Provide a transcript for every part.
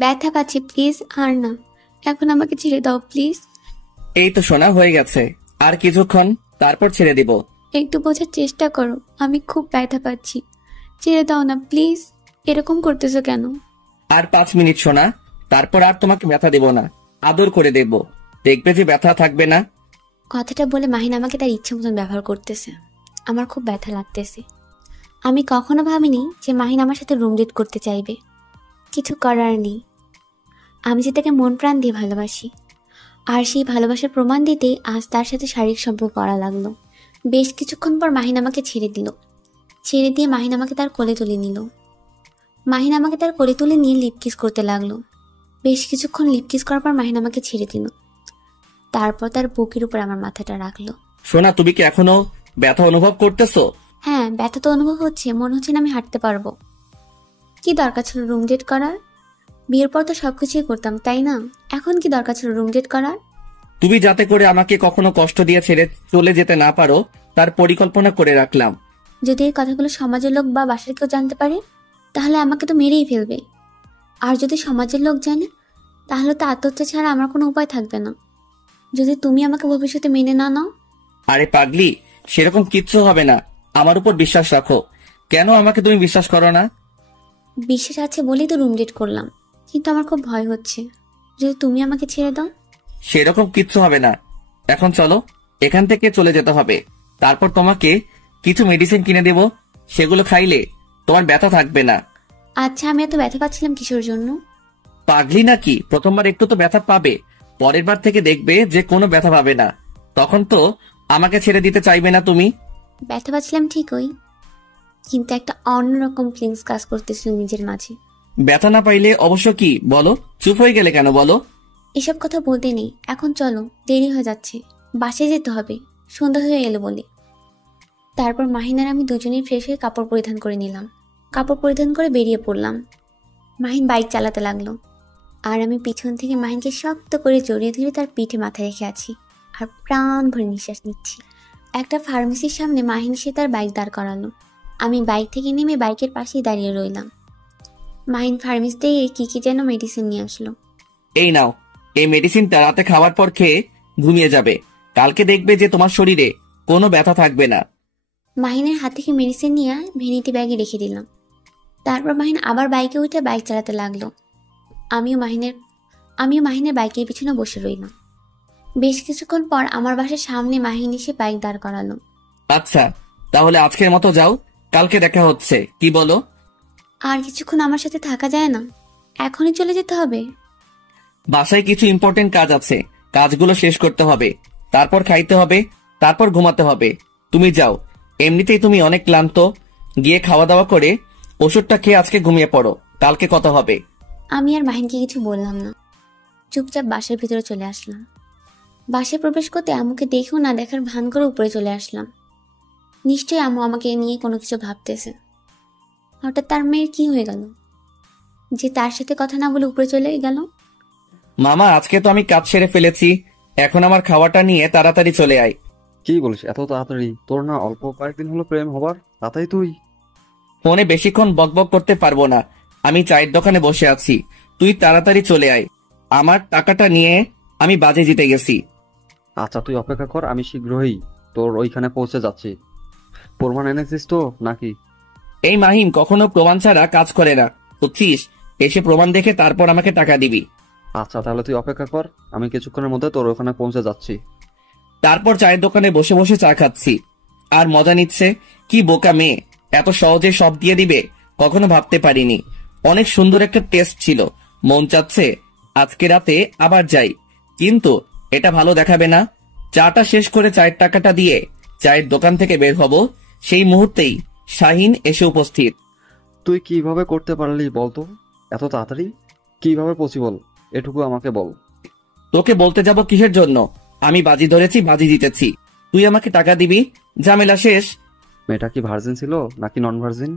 ব্যথা পাচ্ছি, প্লিজ আর না। এখন আমাকে ছেড়ে দাও প্লিজ। এই তো সোনা, হয়ে গেছে। আর কিছুক্ষণ, তারপর ছেড়ে দিব। একটু বোঝার চেষ্টা করো, আমি খুব ব্যথা পাচ্ছি। ছেড়ে দাও না প্লিজ। এরকম করতেছো কেন? আর 5 মিনিট সোনা, তারপর আর তোমাকে ব্যথা দেব না, আদর করে দেব। দেখবে যে ব্যথা থাকবে না। কথাটা বলে মাহিন আমাকে তার ইচ্ছে মতন ব্যবহার করতেছে। আমার খুব ব্যথা লাগতেছে। আমি কখনো ভাবিনি যে মাহিন আমার সাথে রুম ডেট করতে চাইবে। কিছু করার নেই, আমি যে তাকে মন প্রাণ দিয়ে ভালোবাসি। আর সেই ভালোবাসার প্রমাণ দিতেই আজ তার সাথে শারীরিক সম্পর্ক করা লাগলো। বেশ কিছুক্ষণ পর মাহিন আমাকে ছেড়ে দিল। ছেড়ে দিয়ে মাহিন আমাকে তার কোলে তুলে নিল। মাহিন আমাকে তার কোলে তুলে নিয়ে লিপ কিস করতে লাগলো। বেশ কিছুক্ষণ লিপ কিস করার পর মাহিন আমাকে ছেড়ে দিল। তারপর তার বুকের উপর আমার মাথাটা রাখলো। সোনা, তুমি কি এখনো ব্যথা অনুভব করতেছো? হ্যাঁ, ব্যথা তো অনুভব হচ্ছে, মনে হচ্ছে না আমি হাঁটতে পারবো। কি দরকার ছিল রুম ডেট করার? বিয়ের পর তো সবকিছুই করতাম, তাই না? এখন কি দরকার ছিল রুম ডেট করার? তুমি যাতে করে আমাকে কখনো কষ্ট দিয়ে ছেড়ে চলে যেতে না পারো, তার পরিকল্পনা করে রাখলাম। যদি এই কথাগুলো সমাজের লোক বা বাসার কেউ জানতে পারে, তাহলে আমাকে তো মেরেই ফেলবে। আর যদি সমাজের লোক জানে, তাহলে তো আত্মহত্যা ছাড়া আমার কোনো উপায় থাকবে না। যদি তুমি আমাকে ভবিষ্যতে মেনে না নাও। আরে পাগলি, সেরকম কিচ্ছু হবে না। আমার উপর বিশ্বাস রাখো। কেন আমাকে তুমি বিশ্বাস করো না? বিশ্বাস আছে বলেই তো রুম ডেট করলাম, কিন্তু আমার খুব ভয় হচ্ছে যদি তুমি আমাকে ছেড়ে দাও। সেরকম কিচ্ছু হবে না। এখন চলো, এখান থেকে চলে যেতে হবে। তারপর তোমাকে কিছু মেডিসিন কিনে দেব, সেগুলো খাইলে তোমার ব্যথা থাকবে না। আচ্ছা, আমি এত ব্যথা পাচ্ছিলাম কিসের জন্য? পাগলি নাকি? প্রথমবার একটু তো ব্যথা পাবে, পরের বার থেকে দেখবে যে কোনো ব্যথা পাবে না। তখন তো আমাকে ছেড়ে দিতে চাইবে না তুমি। ব্যথা পাচ্ছিলাম ঠিকই, কিন্তু একটা অন্যরকম ফিলিংস কাজ করতেছিল নিজের মাঝে। ব্যথা না পাইলে অবশ্য কি বলো? চুপ হয়ে গেলে কেন বলো? এসব কথা বলতে নেই, এখন চলো, দেরি হয়ে যাচ্ছে, বাসায় যেতে হবে, সন্ধ্যা হয়ে এলো বলে। তারপর মাহিন আর আমি দুজনেই ফ্রেশ হয়ে কাপড় পরিধান করে নিলাম। কাপড় পরিধান করে বেরিয়ে পড়লাম। মাহিন বাইক চালাতে লাগলো, আর আমি পিছন থেকে মাহিনকে শক্ত করে জড়িয়ে ধরে তার পিঠে মাথা রেখে আছি আর প্রাণ ভরে নিঃশ্বাস নিচ্ছি। একটা ফার্মেসির সামনে মাহিন সে তার বাইক দাঁড় করালো। আমি বাইক থেকে নেমে বাইকের পাশেই দাঁড়িয়ে রইলাম। মাহিন ফার্মেসি থেকে কি যেন মেডিসিন নিয়ে আসলো। এই নাও, এই মেডিসিনটা রাতে খাওয়ার পর খেয়ে ঘুমিয়ে যাবে। কালকে দেখবে যে তোমার শরীরে কোনো ব্যথা থাকবে না। মাহিনের হাত থেকে মেডিসিন নিয়ে ভ্যানিটি ব্যাগে রেখে দিলাম। তারপর মাহিন আবার বাইকে উঠে বাইক চালাতে লাগলো। আমিও মাহিনের বাইকের পিছনে বসে রইলাম। বেশ কিছুক্ষণ পর আমার বাসার সামনে মাহিন এসে বাইক দাঁড় করালো। আচ্ছা, তাহলে আজকের মতো যাও, কালকে দেখা হচ্ছে, কি বলো? আর কিছুক্ষণ আমার সাথে থাকা যায় না? এখনই চলে যেতে হবে? বাসায় কিছু ইম্পর্টেন্ট কাজ আছে, কাজগুলো শেষ করতে হবে, তারপর খাইতে হবে, তারপর ঘুমাতে হবে। তুমি যাও, এমনিতেই তুমি অনেক ক্লান্ত। গিয়ে খাওয়া দাওয়া করে ওষুধটা খেয়ে আজকে ঘুমিয়ে পড়ো, কালকে কথা হবে। আমি আর মাহিনকে কিছু বললাম না, চুপচাপ বাসার ভিতরে চলে আসলাম। বাসায় প্রবেশ করতে আম্মুকে দেখেও না দেখার ভান করে উপরে চলে আসলাম। নিশ্চয়ই আম্মু আমাকে নিয়ে কোনো কিছু ভাবতেছে। হঠাৎ তার মেয়ের কি হয়ে গেল যে তার সাথে কথা না বলে উপরে চলে গেল? মামা, আজকে তো আমি কাজ সেরে ফেলেছি, এখন আমার খাওয়াটা নিয়ে তাড়াতাড়ি চলে আয়। কি বলিস এত তাড়াতাড়ি? তোর না অল্প কয়েকদিন হলো প্রেম হবার, তাতেই তুই? ফোনে বেশিক্ষণ বকবক করতে পারবো না, আমি চায়ের দোকানে বসে আছি। তুই তাড়াতাড়ি চলে আয়, আমার টাকাটা নিয়ে আমি বাজে জিতে গেছি। আচ্ছা তুই অপেক্ষা কর, আমি শীঘ্রই তোর ওইখানে পৌঁছে যাচ্ছি। প্রমাণ এনেছিস তো নাকি? এই মাহিম কখনো প্রমাণ ছাড়া কাজ করে না, বুঝছিস? এসে প্রমাণ দেখে তারপর আমাকে টাকা দিবি। আচ্ছা তাহলে তুই অপেক্ষা কর, আমি কিছুক্ষণের মধ্যে তোর ওখানে পৌঁছে যাচ্ছি। তারপর চায়ের দোকানে বসে বসে চা খাচ্ছি আর মজা নিচ্ছে। কি বোকা মেয়ে, এত সহজে সব দিয়ে দিবে কখনো ভাবতে পারিনি। অনেক সুন্দর একটা টেস্ট ছিল, মন চাচ্ছে আজকে রাতে আবার যাই, কিন্তু এটা ভালো দেখাবে না। চাটা শেষ করে চায়ের টাকাটা দিয়ে চায়ের দোকান থেকে বের হব, সেই মুহূর্তেই শাহিন এসে উপস্থিত। তুই কিভাবে করতে পারলি বলতো এত তাড়াতাড়ি? কিভাবে পসিবল, এটুকু আমাকে বল। তোকে বলতে যাব কিসের জন্য? আমি বাজি ধরেছি, বাজি জিতেছি, তুই আমাকে টাকা দিবি, ঝামেলা শেষ। মেয়েটা কি ভার্জিন ছিল নাকি নন ভার্জিন?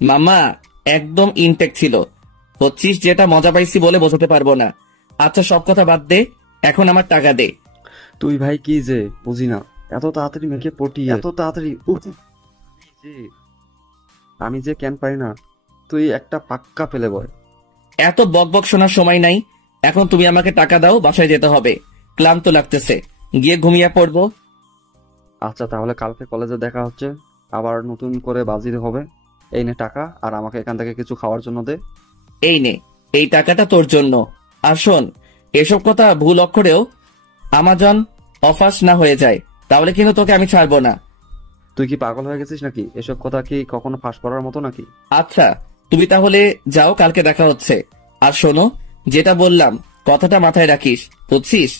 মামা, একদম ইনটেক ছিল। হচ্ছিস যেটা মজা পাইছি বলে বোঝাতে পারবো না। আচ্ছা সব কথা বাদ দে, এখন আমার টাকা দে। তুই ভাই কি যে বুঝি না, এত তাড়াতাড়ি মেয়েকে পটিয়ে এত তাড়াতাড়ি আমি যে কেন পারি না, তুই একটা পাক্কা পেলে বয়। এত বকবক শোনার সময় নাই। এখন তুমি আমাকে টাকা দাও, বাসায় যেতে হবে। ক্লান্ত লাগতেছে, গিয়ে ঘুমিয়ে পড়বো। আচ্ছা তাহলে কালকে কলেজে দেখা হচ্ছে, আবার নতুন করে বাজি হবে। এই নে টাকা, আর আমাকে এখান থেকে কিছু খাওয়ার জন্য দে। এই নে, এই টাকাটা তোর জন্য। আর শোন, এসব কথা ভুল অক্ষরেও আমাজন অফাস না হয়ে যায়, তাহলে কিন্তু তোকে আমি ছাড়বো না। তুই কি পাগল হয়ে গেছিস নাকি? এসব কথা কি কখনো ফাঁস করার মতো নাকি? আচ্ছা, তুমি তাহলে যাও, কালকে দেখা হচ্ছে। আর শোনো, যেটা বললাম কথাটা মাথায় রাখিস, বুঝছিস?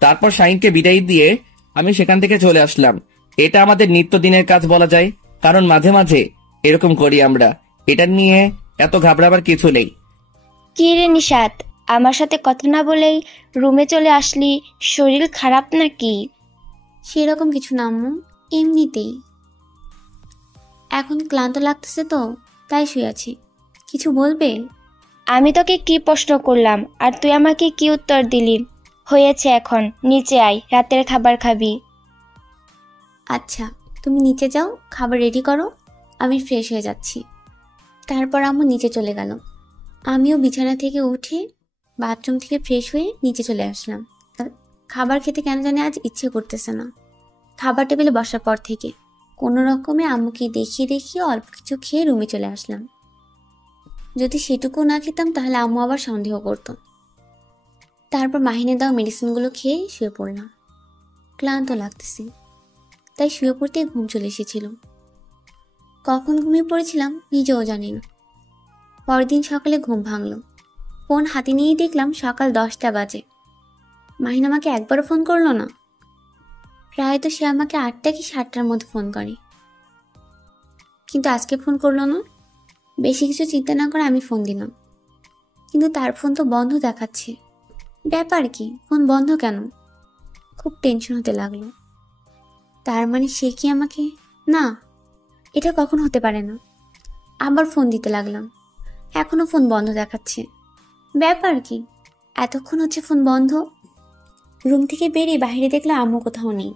তারপর শাহিনকে বিদায় দিয়ে আমি সেখান থেকে চলে আসলাম। এটা আমাদের নিত্যদিনের কাজ বলা যায়, কারণ মাঝে মাঝে এরকম করি আমরা। এটা নিয়ে এত ঘাবড়াবার কিছু নেই। কি রে নিশাত, আমার সাথে কথা না বলেই রুমে চলে আসলি, শরীর খারাপ নাকি? সেরকম কিছু না আম্মু, এমনিতেই। এখন ক্লান্ত লাগতেছে তো, তাই শুয়ে আছি। কিছু বলবে? আমি তোকে কি প্রশ্ন করলাম আর তুই আমাকে কি উত্তর দিলি? হয়েছে, এখন নিচে আয়, রাতের খাবার খাবি। আচ্ছা, তুমি নিচে যাও, খাবার রেডি করো, আমি ফ্রেশ হয়ে যাচ্ছি। তারপর আম্মু নিচে চলে গেল। আমিও বিছানা থেকে উঠে বাথরুম থেকে ফ্রেশ হয়ে নিচে চলে আসলাম। আর খাবার খেতে কেন জানি আজ ইচ্ছে করতেছে না। খাবার টেবিলে বসার পর থেকে কোনো রকমে আম্মুকে দেখিয়ে দেখিয়ে অল্প কিছু খেয়ে রুমে চলে আসলাম। যদি সেটুকু না খেতাম তাহলে আম্মু আবার সন্দেহ করতো। তারপর মাহিনে দেওয়া মেডিসিনগুলো খেয়ে শুয়ে পড়লাম। ক্লান্ত লাগতেছে, তাই শুয়ে পড়তে ঘুম চলে এসেছিল। কখন ঘুমিয়ে পড়েছিলাম নিজেও জানি না। পরদিন সকালে ঘুম ভাঙলো, ফোন হাতে নিয়েই দেখলাম সকাল 10টা বাজে। মাহিন আমাকে একবারও ফোন করলো না। প্রায় তো সে আমাকে 8টা কি 7টার মধ্যে ফোন করে, কিন্তু আজকে ফোন করলো না। বেশি কিছু চিন্তা না করে আমি ফোন দিলাম, কিন্তু তার ফোন তো বন্ধ দেখাচ্ছে। ব্যাপার কি, ফোন বন্ধ কেন? খুব টেনশন হতে লাগলো। তার মানে সে কি আমাকে... না, এটা কখন হতে পারে না। আবার ফোন দিতে লাগলাম, এখনো ফোন বন্ধ দেখাচ্ছে। ব্যাপার কি, এতক্ষণ হচ্ছে ফোন বন্ধ। রুম থেকে বেরিয়ে বাইরে দেখলাম আম্মু কোথাও নেই।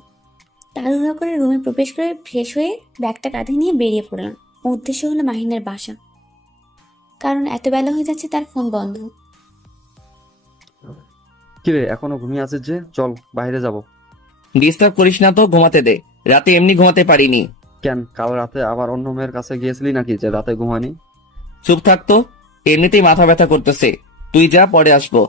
তাড়াহুড়া করে রুমে প্রবেশ করে ফ্রেশ হয়ে ব্যাগটা কাঁধে নিয়ে বেরিয়ে পড়লাম। উদ্দেশ্য হলো মাহিনের বাসা, কারণ এত বেলা হয়ে যাচ্ছে, তার ফোন বন্ধ। কিরে এখনো ঘুমিয়ে আছিস যে? চল বাইরে যাব। ডিস্টার্ব করিস না তো, ঘুমাতে দে। রাতে এমনি ঘুমাতে পারিনি। কেন, কাল রাতে আবার অন্য মেয়ের কাছে গিয়েছিলি নাকি যে রাতে ঘুমায়নি? চুপ থাকতো, এমনিতেই মাথা ব্যথা করতেছে। তুই যা, পরে আসবো।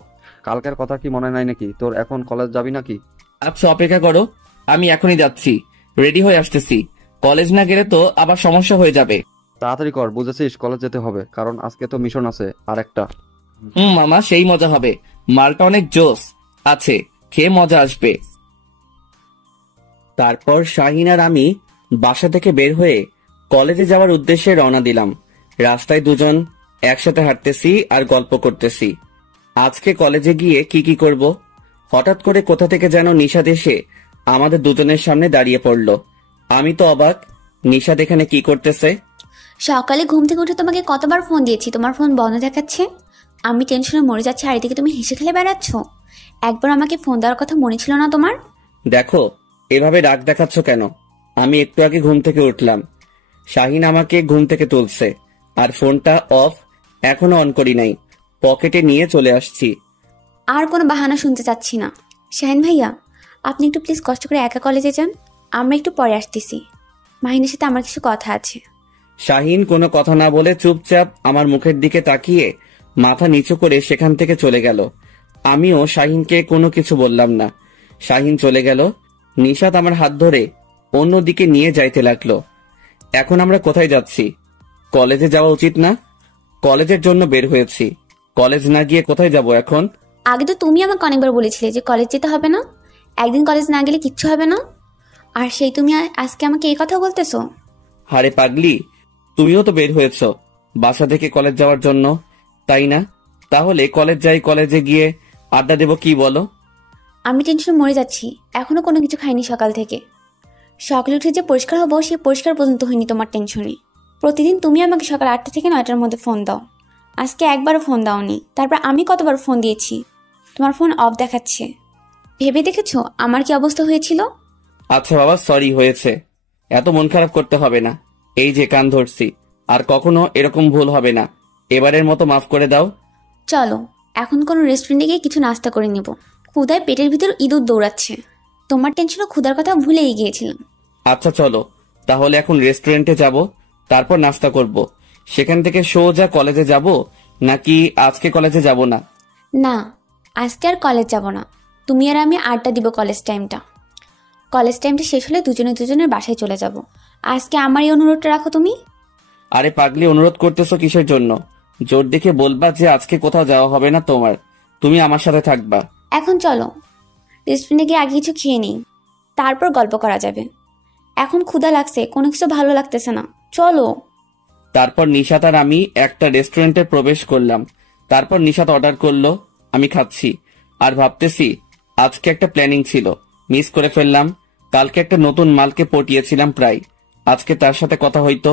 কালকের কথা কি মনে নাই নাকি তোর? এখন কলেজ যাবি নাকি? আচ্ছা, অপেক্ষা করো, আমি এখনই যাচ্ছি, রেডি হয়ে আসতেছি। কলেজ না গেলে তো আবার সমস্যা হয়ে যাবে। তাড়াতাড়ি কর, বুঝেছিস? কলেজ যেতে হবে, কারণ আজকে তো মিশন আছে আর একটা। মামা, সেই মজা হবে। মালটা অনেক জোস আছে, খেয়ে মজা আসবে। তারপর শাহিন আর আমি বাসা থেকে বের হয়ে কলেজে যাওয়ার উদ্দেশ্যে রওনা দিলাম। রাস্তায় দুজন একসাথে হাঁটতেছি আর গল্প করতেছি। আজকে কলেজে গিয়ে কি কি করব। হঠাৎ করে কোথা থেকে যেন নিশাদ এসে আমাদের দুজনের সামনে দাঁড়িয়ে পড়ল। আমি তো অবাক, নিশাদ এখানে কি করতেছে? সকালে ঘুম থেকে উঠে তোমাকে কতবার ফোন দিয়েছি, তোমার ফোন বন্ধ দেখাচ্ছে। আমি টেনশনে মরে যাচ্ছি, আর এদিকে তুমি হেসে খেলে বেড়াচ্ছ। একবার আমাকে ফোন দেওয়ার কথা মনে ছিল না তোমার? দেখো, এভাবে রাগ দেখাচ্ছ কেন? আমি একটু আগে ঘুম থেকে উঠলাম, শাহিন আমাকে ঘুম থেকে তুলছে, আর ফোনটা অফ, এখনো অন করি নাই, পকেটে নিয়ে চলে আসছি। আর কোনো বাহানা শুনতে চাচ্ছি না। শাহিন ভাইয়া, আপনি একটু প্লিজ কষ্ট করে একা কলেজে যান, আমরা একটু পরে আসতেছি। মাহিনের সাথে আমার কিছু কথা আছে। শাহিন কোনো কথা না বলে চুপচাপ আমার মুখের দিকে তাকিয়ে মাথা নিচু করে সেখান থেকে চলে গেল। আমিও শাহিনকে কোনো কিছু বললাম না। শাহিন চলে গেল। নিশাত আমার হাত ধরে অন্যদিকে নিয়ে যাইতে লাগলো। এখন আমরা কোথায় যাচ্ছি? কলেজে যাওয়া উচিত না? কলেজের জন্য বের হয়েছি, কলেজ না গিয়ে কোথায় যাব এখন? আগে তো তুমি আমাকে অনেকবার বলেছিলে যে কলেজ যেতে হবে না, একদিন কলেজ না গেলে কিচ্ছু হবে না। আর সেই তুমি আজকে আমাকে এই কথা বলতেছো? হারে পাগলি, তুমিও তো বের হয়েছ বাসা থেকে কলেজ যাওয়ার জন্য, তাই না? তাহলে কলেজ যাই, কলেজে গিয়ে আড্ডা দেব, কি বলো? আমি টেনশনে মরে যাচ্ছি, এখনো কোনো কিছু খাইনি সকাল থেকে। সকালে উঠে যে পরিষ্কার হবো সেই পরিষ্কার পর্যন্ত হয়নি তোমার টেনশনে। প্রতিদিন তুমি আমাকে সকাল 8টা থেকে 9টার মধ্যে ফোন দাও, আজকে একবারও ফোন দাওনি। তারপর আমি কতবার ফোন দিয়েছি, তোমার ফোন অফ দেখাচ্ছে। ভেবে দেখেছো আমার কি অবস্থা হয়েছিল? আচ্ছা বাবা, সরি, হয়েছে, এত মন খারাপ করতে হবে না। এই যে কান ধরছি, আর কখনো এরকম ভুল হবে না, এবারের মতো মাফ করে দাও। চলো এখন কোনো রেস্টুরেন্টে গিয়ে কিছু নাস্তা করে নিব। ক্ষুধায় পেটের ভিতর ইঁদুর দৌড়াচ্ছে। তোমার টেনশনও ক্ষুধার কথা ভুলেই গিয়েছিলাম। আচ্ছা চলো, তাহলে এখন রেস্টুরেন্টে যাব, তারপর নাস্তা করব। সেখান থেকে সোজা কলেজে যাব, নাকি আজকে কলেজে যাব না? না, আজকে আর কলেজ যাব না। তুমি আর আমি আড্ডা দিব কলেজ টাইমটা। কলেজ টাইমটা শেষ হলে দুজনে দুজনের বাসায় চলে যাব। আজকে আমার এই অনুরোধটা রাখো তুমি। আরে পাগলি, অনুরোধ করতেছো কিসের জন্য? জোর দেখে বলবা যে আজকে কোথাও যাওয়া হবে না তোমার, তুমি আমার সাথে থাকবা। এখন চলো রেস্টুরেন্টে গিয়ে আগে কিছু খেয়ে নিই, তারপর গল্প করা যাবে। এখন ক্ষুধা লাগছে, কোনো কিছু ভালো লাগতেছে না, চলো। তারপর নিশাত আর আমি একটা রেস্টুরেন্টে প্রবেশ করলাম। তারপর নিশাত অর্ডার করলো, আমি খাচ্ছি আর ভাবতেছি আজকে একটা প্ল্যানিং ছিল, মিস করে ফেললাম। কালকে একটা নতুন মালকে পটিয়েছিলাম প্রায়, আজকে তার সাথে কথা হইতো,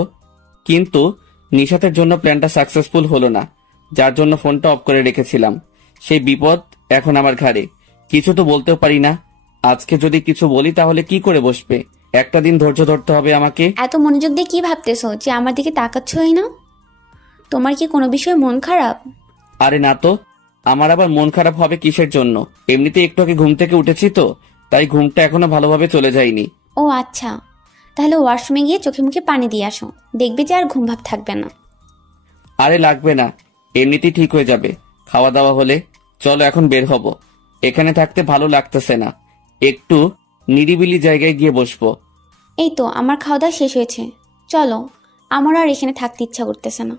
কিন্তু নিশাতের জন্য প্ল্যানটা সাকসেসফুল হলো না, যার জন্য ফোনটা অফ করে রেখেছিলাম। সেই বিপদ এখন আমার ঘাড়ে, কিছু তো বলতেও পারি না। আজকে যদি কিছু বলি তাহলে কি করে বসবে? একটা দিন ধৈর্য ধরতে হবে আমাকে। এত মনোযোগ দিয়ে কি ভাবতেছো যে আমার দিকে তাকাচ্ছই না? তোমার কি কোনো বিষয়ে মন খারাপ? আরে না তো, আমার আবার মন খারাপ হবে কিসের জন্য? এমনিতে একটু আগে ঘুম থেকে উঠেছি তো, তাই ঘুমটা এখনো ভালোভাবে চলে যায়নি। ও আচ্ছা, তাহলে ওয়াশরুমে গিয়ে চোখে মুখে পানি দিয়ে আসো, দেখবে যে আর ঘুম ভাব থাকবে না। আরে লাগবে না, এমনিতেই ঠিক হয়ে যাবে খাওয়া দাওয়া হলে। চলো এখন বের হব, এখানে থাকতে ভালো লাগতেছে না, একটু নিরিবিলি জায়গায় গিয়ে বসবো। এই তো আমার খাওয়া দাওয়া শেষ হয়েছে, চলো। আমার আর এখানে থাকতে ইচ্ছা করতেছে না।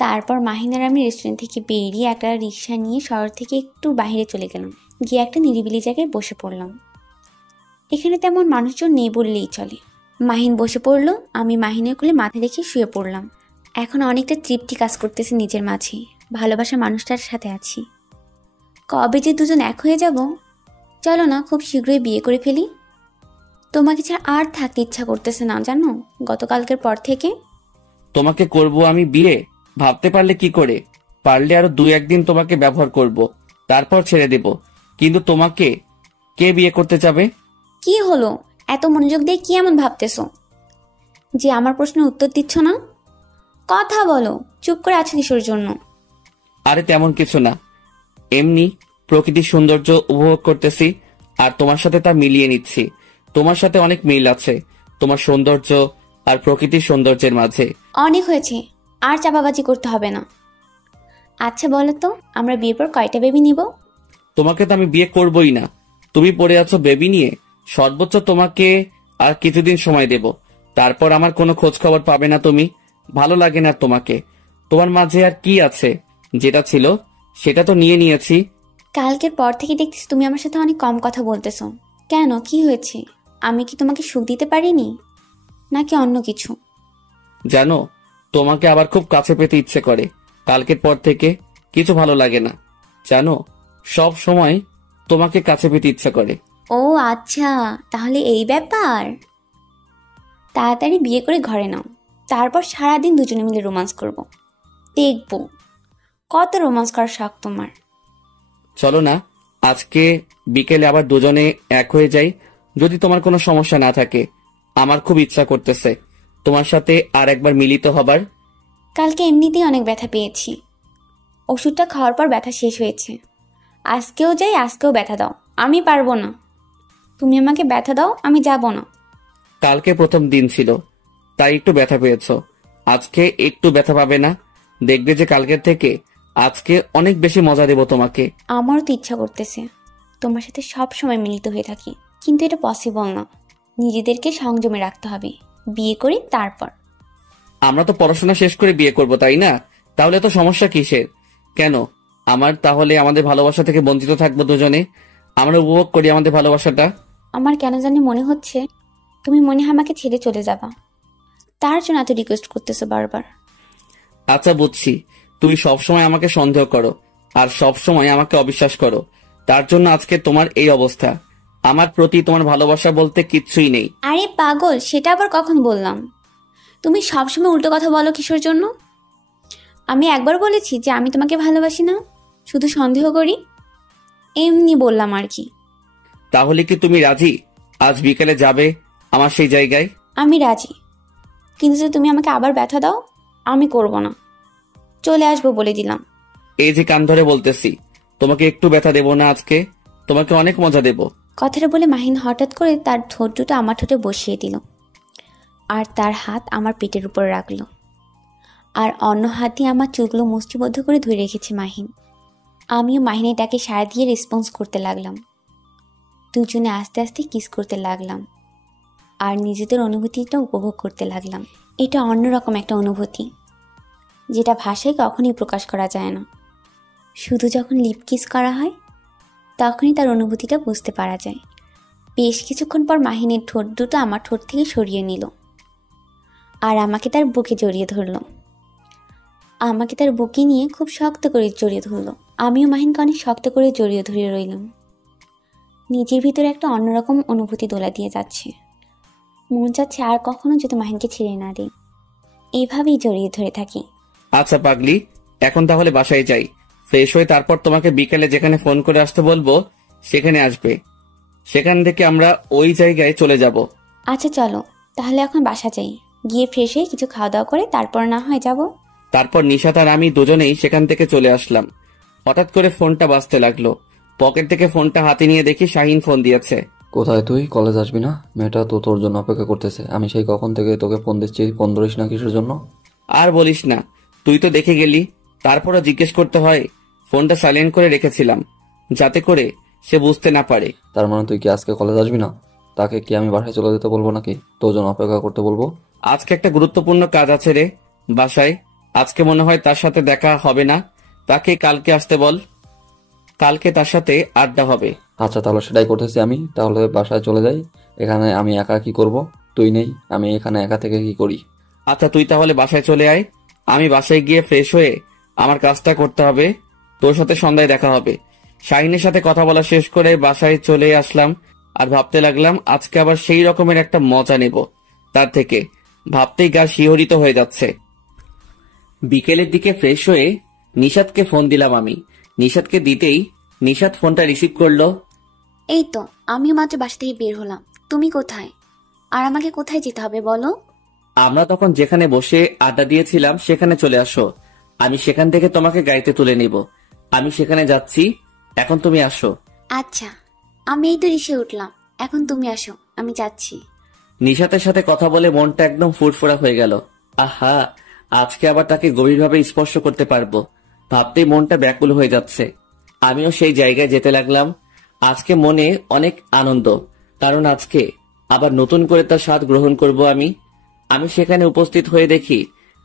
তারপর মাহিনার আমি রেস্টুরেন্ট থেকে বেরিয়ে একটা রিক্সা নিয়ে শহর থেকে একটু বাইরে চলে গেলাম, গিয়ে একটা নিরিবিলি জায়গায় বসে পড়লাম। এখানে তেমন মানুষজন নেই বললেই চলে। মাহিন বসে পড়লো, আমি মাহিনের কোলে মাথা রেখে শুয়ে পড়লাম। এখন অনেকটা তৃপ্তি কাজ করতেছে নিজের মাঝে, ভালোবাসার মানুষটার সাথে আছি। কবে যে দুজন এক হয়ে যাব। চলো না খুব শীঘ্রই বিয়ে করে ফেলি। তোমাকে ছাড়া আর থাকতে ইচ্ছা করতেছে না জানো, গতকালকের পর থেকে। তোমাকে করব আমি বিয়ে? ভাবতে পারলে কি করে? পারলে আরো 2-1 দিন তোমাকে ব্যবহার করব, তারপর ছেড়ে দেব। কিন্তু তোমাকে কে বিয়ে করতে যাবে? কি হলো, এত মনোযোগ দিয়ে কি এমন ভাবতেছো যে আমার প্রশ্নের উত্তর দিচ্ছ না? কথা বলো, চুপ করে আছো কিসের জন্য? আরে তেমন কিছু না, এমনি প্রকৃতির সৌন্দর্য উপভোগ করতেছি আর তোমার সাথে তা মিলিয়ে নিচ্ছি। তোমার সাথে অনেক মিল আছে তোমার সৌন্দর্য আর প্রকৃতির সৌন্দর্যের মাঝে। অনেক হয়েছে, আর চাপাবাজি করতে হবে না। আচ্ছা বলো তো, আমরা বিয়ের পর কয়টা বেবি নিব? তোমাকে তো আমি বিয়ে করবই না, তুমি পড়ে আছো বেবি নিয়ে। সর্বোচ্চ তোমাকে আর কিছুদিন সময় দেব, তারপর আমার কোনো খোঁজ খবর পাবে না তুমি। ভালো লাগে না তোমাকে। তোমার মাঝে আর কি আছে? যেটা ছিল সেটা তো নিয়ে নিয়েছি। কালকের পর থেকে দেখতেছি তুমি আমার সাথে অনেক কম কথা বলতেছো। কেন, কি হয়েছে? আমি কি তোমাকে সুখ দিতে পারিনি, নাকি অন্য কিছু? জানো, তোমাকে আবার খুব কাছে পেতে ইচ্ছে করে। কালকের পর থেকে কিছু ভালো লাগে না, জানো, সব সময় তোমাকে কাছে পেতে ইচ্ছা করে। ও আচ্ছা, তাহলে এই ব্যাপার। তাড়াতাড়ি বিয়ে করে ঘরে নাও, তারপর সারাদিন দুজনে মিলে রোমান্স করব। দেখবো কত রোমান্স করার শখ তোমার। চলো না, আজকে বিকেলে আবার দুজনে এক হয়ে যাই, যদি তোমার কোনো সমস্যা না থাকে। আমার খুব ইচ্ছা করতেছে তোমার সাথে আর একবার মিলিত হবার। কালকে এমনিতেই অনেক ব্যথা পেয়েছি, ওষুধটা খাওয়ার পর ব্যথা শেষ হয়েছে। আজকেও যাই, আজকেও ব্যথা দাও, আমি পারবো না। তুমি আমাকে ব্যথা দাও, আমি যাব না। কালকে প্রথম দিন ছিল, তাই একটু ব্যথা পেয়েছো, আজকে একটু ব্যথা পাবে না। দেখবে যে কালকের থেকে আজকে অনেক বেশি মজা দেব তোমাকে। আমারও তো ইচ্ছা করতেছে তোমার সাথে সব সময় মিলিত হয়ে থাকি, কিন্তু এটা পসিবল না। নিজেদেরকে সংযমে রাখতে হবে, বিয়ে করি তারপর। আমরা তো পড়াশোনা শেষ করে বিয়ে করব, তাই না? তাহলে তো সমস্যা কিসের? কেন আমার তাহলে আমাদের ভালোবাসা থেকে বঞ্চিত থাকবো দুজনে? আমরা উপভোগ করি আমাদের ভালোবাসাটা। আমার কেন জানি মনে হচ্ছে তুমি মনে হয় আমাকে ছেড়ে চলে যাবা, তার জন্য এত রিকোয়েস্ট করতেছো বারবার। আচ্ছা বুঝছি, তুমি সবসময় আমাকে সন্দেহ করো আর সব সময় আমাকে অবিশ্বাস করো, তার জন্য আজকে তোমার এই অবস্থা। আমার প্রতি তোমার ভালোবাসা বলতে কিচ্ছুই নেই। আরে পাগল, সেটা আবার কখন বললাম? তুমি সবসময় উল্টো কথা বলো কিসের জন্য? আমি একবার বলেছি যে আমি তোমাকে ভালোবাসি না, শুধু সন্দেহ করি? এমনি বললাম আর কি। তাহলে কি তুমি রাজি আজ বিকেলে যাবে আমার সেই জায়গায়? আমি রাজি, কিন্তু যদি তুমি আমাকে আবার ব্যথা দাও, আমি করব না। চলে আসবো বলে দিলাম। এই যে কান ধরে বলতেছি, তোমাকে একটু ব্যথা দেব না আজকে, তোমাকে অনেক মজা দেব। কথাটা বলে মাহিন হঠাৎ করে তার ঠোঁট দুটো আমার ঠোঁটে বসিয়ে দিল আর তার হাত আমার পেটের উপর রাখলো, আর অন্য হাত দিয়ে আমার চুলগুলো মুষ্টিবদ্ধ করে ধরে রেখেছে মাহিন। আমিও মাহিনের ডাকে সাড়া দিয়ে রেসপন্স করতে লাগলাম। দুজনে আস্তে আস্তে কিস করতে লাগলাম আর নিজেদের অনুভূতিটা উপভোগ করতে লাগলাম। এটা অন্যরকম একটা অনুভূতি, যেটা ভাষায় কখনই প্রকাশ করা যায় না। শুধু যখন লিপ কিস করা হয় তখনই তার অনুভূতিটা বুঝতে পারা যায়। বেশ কিছুক্ষণ পর মাহিনের ঠোঁট দুটো আমার ঠোঁট থেকে সরিয়ে নিল আর আমাকে তার বুকে জড়িয়ে ধরলো। আমাকে তার বুকে নিয়ে খুব শক্ত করে জড়িয়ে ধরলো। আমিও মাহিনকে অনেক শক্ত করে জড়িয়ে ধরে রইলাম। নিজের ভিতরে একটা অন্যরকম অনুভূতি দোলা দিয়ে যাচ্ছে। মন চাচ্ছে আর কখনো যদি মাহিনকে ছেড়ে না দিই। এইভাবেই জড়িয়ে ধরে থাকি। আচ্ছা পাগলি, এখন তাহলে বাসায় যাই, ফ্রেশ হয়ে তারপর তোমাকে বিকেলে যেখানে ফোন করে আসতে বলবো সেখানে আসবে। সেখান থেকে আমরা ওই জায়গায় চলে যাব। আচ্ছা চলো তাহলে এখন বাসা যাই, গিয়ে ফ্রেশ হয়ে কিছু খাওয়া দাওয়া করে তারপর না হয় যাব। তারপর নিশাত আর আমি দুজনেই সেখান থেকে চলে আসলাম। হঠাৎ করে ফোনটা বাজতে লাগলো। পকেট থেকে ফোনটা হাতে নিয়ে দেখি শাহিন ফোন দিয়েছে। কোথায় তুই? কলেজ আসবি না? মেয়েটা তো তোর জন্য অপেক্ষা করতেছে। আমি সেই কখন থেকে তোকে ফোন দিচ্ছি, ফোন ধরিস না কিসের জন্য? আর বলিস না, তুই তো দেখে গেলি, তারপরও জিজ্ঞেস করতে হয়। ফোনটা সাইলেন্ট করে রেখেছিলাম যাতে করে সে বুঝতে না পারে। তার মানে তুই কি আজকে কলেজ আসবি না? তাকে কি আমি বাসায় চলে যেতে বলবো নাকি তোর জন্য অপেক্ষা করতে বলবো? আজকে একটা গুরুত্বপূর্ণ কাজ আছে রে বাসায়। আজকে মনে হয় তার সাথে দেখা হবে না, তাকে কালকে আসতে বল, কালকে তার সাথে আড্ডা হবে। আচ্ছা তাহলে সেটাই করতেছি আমি। তাহলে বাসায় চলে যাই। এখানে আমি একা কি করব? তুই নেই, আমি এখানে একা থেকে কি করি? আচ্ছা তুই তাহলে বাসায় চলে আয়, আমি বাসায় গিয়ে ফ্রেশ হয়ে আমার কাজটা করতে হবে। তোর সাথে সন্ধ্যায় দেখা হবে। শাহিনের সাথে কথা বলা শেষ করে বাসায় চলে আসলাম আর ভাবতে লাগলাম আজকে আবার সেই রকমের একটা মজা নেব। তার থেকে ভাবতেই গা শিহরিত হয়ে যাচ্ছে। বিকেলের দিকে ফ্রেশ হয়ে নিশাতকে ফোন দিলাম আমি। নিশাতকে দিতেই নিশাত ফোনটা রিসিভ করলো। এই তো আমিও মাত্র বাসা থেকে বের হলাম, তুমি কোথায় আর আমাকে কোথায় যেতে হবে বলো? আমরা তখন যেখানে বসে আড্ডা দিয়েছিলাম সেখানে চলে আসো, আমি সেখান থেকে তোমাকে গাড়িতে তুলে নিব। আমি সেখানে যাচ্ছি, এখন তুমি আসো। আচ্ছা আমি এই তো রিক্সায় উঠলাম, এখন তুমি আসো, আমি যাচ্ছি। নিশাতের সাথে কথা বলে মনটা একদম ফুরফুরা হয়ে গেল। আহা, আজকে আবার তাকে গভীরভাবে স্পর্শ করতে পারবো, ভাবতেই মনটা ব্যাকুল হয়ে যাচ্ছে। আমিও সেই জায়গায় যেতে লাগলাম। আজকে মনে অনেক আনন্দ, কারণ আজকে আবার নতুন করে তার স্বাদ গ্রহণ করব আমি। আমি সেখানে উপস্থিত হয়ে দেখি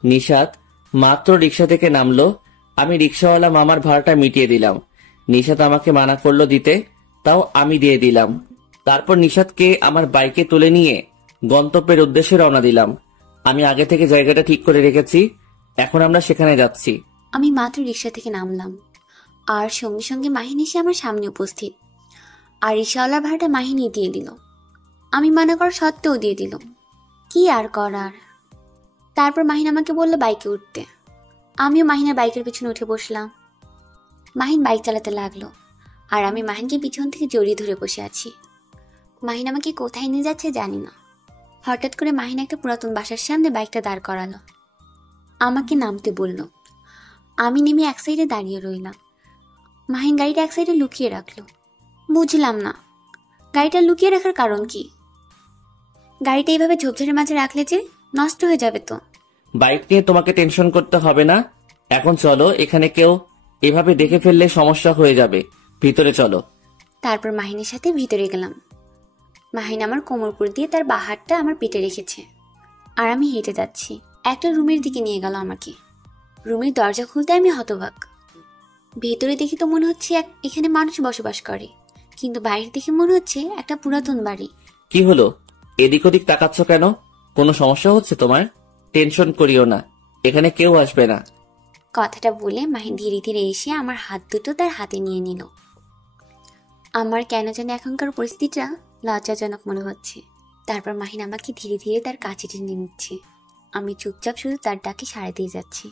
নিশাত মাত্র রিক্সা থেকে নামলো। আমি রিক্সাওয়ালা মামার ভাড়াটা মিটিয়ে দিলাম। নিশাত আমাকে মানা করলো দিতে, তাও আমি দিয়ে দিলাম। তারপর নিশাতকে আমার বাইকে তুলে নিয়ে গন্তব্যের উদ্দেশ্যে রওনা দিলাম। আমি আগে থেকে জায়গাটা ঠিক করে রেখেছি, এখন আমরা সেখানে যাচ্ছি। আমি মাত্র রিক্সা থেকে নামলাম আর সঙ্গে সঙ্গে মাহিন এসে আমার সামনে উপস্থিত, আর রিক্সাওয়ালার ভাড়াটা মাহিনী দিয়ে দিল। আমি মানা করা সত্ত্বেও দিয়ে দিল, কি আর করার। তারপর মাহিন আমাকে বলল বাইকে উঠতে। আমিও মাহিনের বাইকের পিছনে উঠে বসলাম। মাহিন বাইক চালাতে লাগলো আর আমি মাহিনকে পিছন থেকে জড়িয়ে ধরে বসে আছি। মাহিন আমাকে কোথায় নিয়ে যাচ্ছে জানি না। হঠাৎ করে মাহিন একটা পুরাতন বাসার সামনে বাইকটা দাঁড় করালো, আমাকে নামতে বলল। আমি নেমে এক সাইডে দাঁড়িয়ে রইলাম। মাহিন গাড়িটা এক সাইডে লুকিয়ে রাখলো। বুঝলাম না গাড়িটা লুকিয়ে রাখার কারণ কি। গাড়িটা এইভাবে ঝোপঝাড়ের মাঝে রাখলে যে নষ্ট হয়ে যাবে তো। বাইক নিয়ে তোমাকে টেনশন করতে হবে না, এখন চলো, এখানে কেউ এভাবে দেখে ফেললে সমস্যা হয়ে যাবে, ভিতরে চলো। তারপর মাহিনের সাথে ভিতরে গেলাম। মাহিন আমার কোমরপুর দিয়ে তার বাহারটা আমার পেটে রেখেছে আর আমি হেঁটে যাচ্ছি। একটা রুমের দিকে নিয়ে গেল আমাকে। রুমের দরজা খুলতে আমি হতবাক। ভেতরে দেখে তো মনে হচ্ছে এখানে মানুষ বসবাস করে, কিন্তু বাইরে দেখে মনে হচ্ছে একটা পুরাতন বাড়ি। কি হলো, এদিক ওদিক তাকাচ্ছ কেন? কোনো সমস্যা হচ্ছে তোমার? টেনশন করিও না, এখানে কেউ আসবে না। কথাটা বলে মাহিন ধীরে ধীরে এসে আমার হাত দুটো তার হাতে নিয়ে নিল। আমার কেন জানি এখনকার পরিস্থিতিটা লজ্জাজনক মনে হচ্ছে। তারপর মাহিন আমাকে ধীরে ধীরে তার কাছে টেনে নিচ্ছে। আমি চুপচাপ শুধু তার ডাকে সাড়া দিয়ে যাচ্ছি।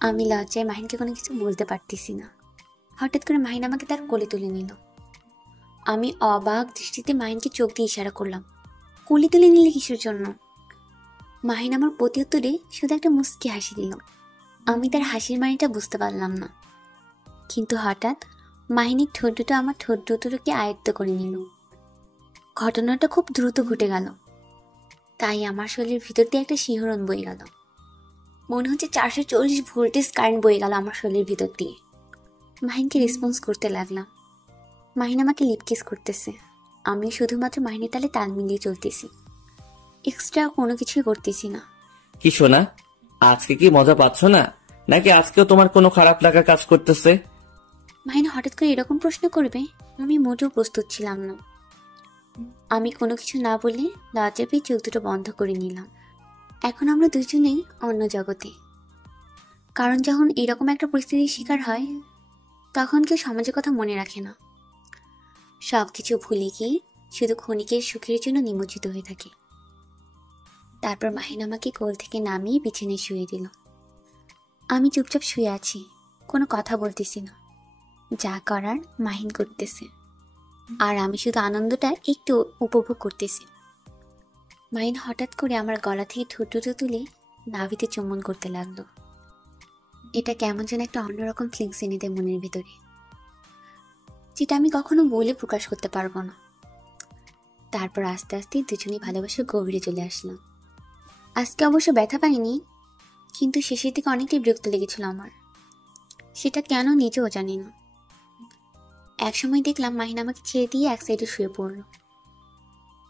আমি লজ্জায় মাহিনকে কোনো কিছু বলতে পারতেছি না। হঠাৎ করে মাহিন আমাকে তার কোলে তুলে নিল। আমি অবাক দৃষ্টিতে মাহিনকে চোখ দিয়ে ইশারা করলাম, কোলে তুলে নিলে কিসের জন্য? মাহিন আমার প্রতি উত্তরে শুধু একটা মুচকি হাসি দিল। আমি তার হাসির মানেটা বুঝতে পারলাম না। কিন্তু হঠাৎ মাহিনীর ঠোঁট দুটো আমার ঠোঁট দুটোকে আয়ত্ত করে নিল। ঘটনাটা খুব দ্রুত ঘটে গেল, তাই আমার শরীরের ভিতর দিয়ে একটা শিহরণ বয়ে গেল। মনে হচ্ছে 440 ভোল্টেজ কারেন্ট বয়ে গেল আমার শরীরের ভিতর দিয়ে। মাহিনকে রেসপন্স করতে লাগলাম। মাহিন আমাকে লিপকিস করতেছে, আমি শুধুমাত্র মাহিনের তালে তাল মিলিয়ে চলতেছি, এক্সট্রা কোনো কিছুই করতেছি না। কি শোনা, আজকে কি মজা পাচ্ছ না, নাকি আজকেও তোমার কোনো খারাপ লাগা কাজ করতেছে? মাহিন হঠাৎ করে এরকম প্রশ্ন করবে আমি মোটেও প্রস্তুত ছিলাম না। আমি কোনো কিছু না বলে লজ্জা পেয়ে চোখ দুটো বন্ধ করে নিলাম। এখন আমরা দুজনেই অন্য জগতে। কারণ যখন এরকম একটা পরিস্থিতির শিকার হয়, তখন কেউ সমাজের কথা মনে রাখে না, সব কিছু ভুলে গিয়ে শুধু ক্ষণিকের সুখের জন্য নিমজ্জিত হয়ে থাকে। তারপর মাহিন আমাকে কোল থেকে নামিয়ে বিছানায় শুয়ে দিল। আমি চুপচাপ শুয়ে আছি, কোনো কথা বলতেছি না। যা করার মাহিন করতেছে, আর আমি শুধু আনন্দটা একটু উপভোগ করতেছি। মাহিন হঠাৎ করে আমার গলা থেকে ঠোঁট দুটো তুলে নাভিতে চুম্বন করতে লাগলো। এটা কেমন যেন একটা অন্যরকম ফিলিংস এনে দেয় মনের ভিতরে, যেটা আমি কখনো বলে প্রকাশ করতে পারবো না। তারপর আস্তে আস্তে দুজনেই ভালোবাসার গভীরে চলে আসলাম। আজকে অবশ্য ব্যথা পাইনি, কিন্তু শেষের দিকে অনেকটাই বিরক্ত লেগেছিল আমার, সেটা কেন নিজেও জানি না। একসময় দেখলাম মাহিন আমাকে ছেড়ে দিয়ে এক সাইডে শুয়ে পড়লো।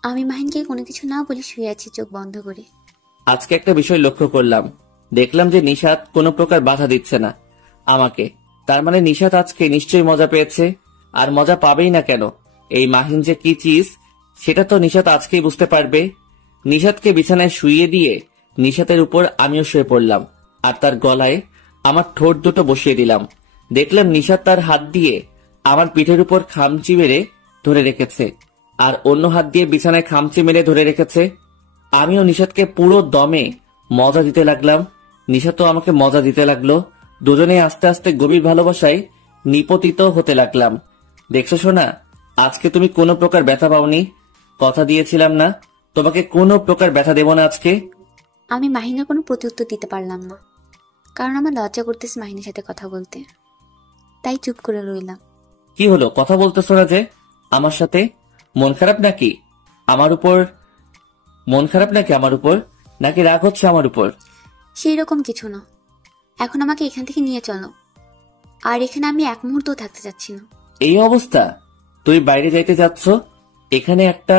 আমি মাহিনকে কোনো কিছু না বলে শুয়ে আছি চোখ বন্ধ করে। আজকে একটা বিষয় লক্ষ্য করলাম, দেখলাম যে নিশাত কোনো প্রকার বাধা দিচ্ছে না আমাকে। তার মানে নিশাত আজকে নিশ্চয়ই মজা পেয়েছে, আর মজা পাবেই না কেন? এই মাহিন যে কি চিজ সেটা তো নিশাত আজকেই বুঝতে পারবে। নিশাতকে বিছানায় শুইয়ে দিয়ে নিশাতের উপর আমিও শুয়ে পড়লাম, আর তার গলায় আমার ঠোঁট দুটো বসিয়ে দিলাম। দেখলাম নিশাত তার হাত দিয়ে আমার পিঠের উপর খামচি মেরে ধরে রেখেছে, আর অন্য হাত দিয়ে বিছানায় খামচি মেরে ধরে রেখেছে। আমিও নিশাতকে পুরো দমে মজা দিতে লাগলাম, নিশাতও আমাকে মজা দিতে লাগলো। দুজনে আস্তে আস্তে গভীর ভালোবাসায় নিপতিত হতে লাগলাম। দেখছো শোনা, আজকে তুমি কোনো প্রকার ব্যথা পাওনি, কথা দিয়েছিলাম না তোমাকে কোনো প্রকার ব্যথা দেব না আজকে। আমি মাহিনের কোনো প্রত্যুত্তর দিতে পারলাম না, কারণ আমার লজ্জা করতেছে মাহিনের সাথে কথা বলতে, তাই চুপ করে রইলাম। কি হলো, কথা বলতেছো না যে আমার সাথে? মন খারাপ নাকি আমার উপর? মন খারাপ নাকি আমার উপর, নাকি রাগ হচ্ছে আমার উপর? সেই রকম কিছু না, এখন আমাকে এখান থেকে নিয়ে চলো, আর এখানে আমি এক মুহূর্তও থাকতে চাচ্ছি না। এই অবস্থা, তুই বাইরে যাইতে যাচ্ছ? এখানে একটা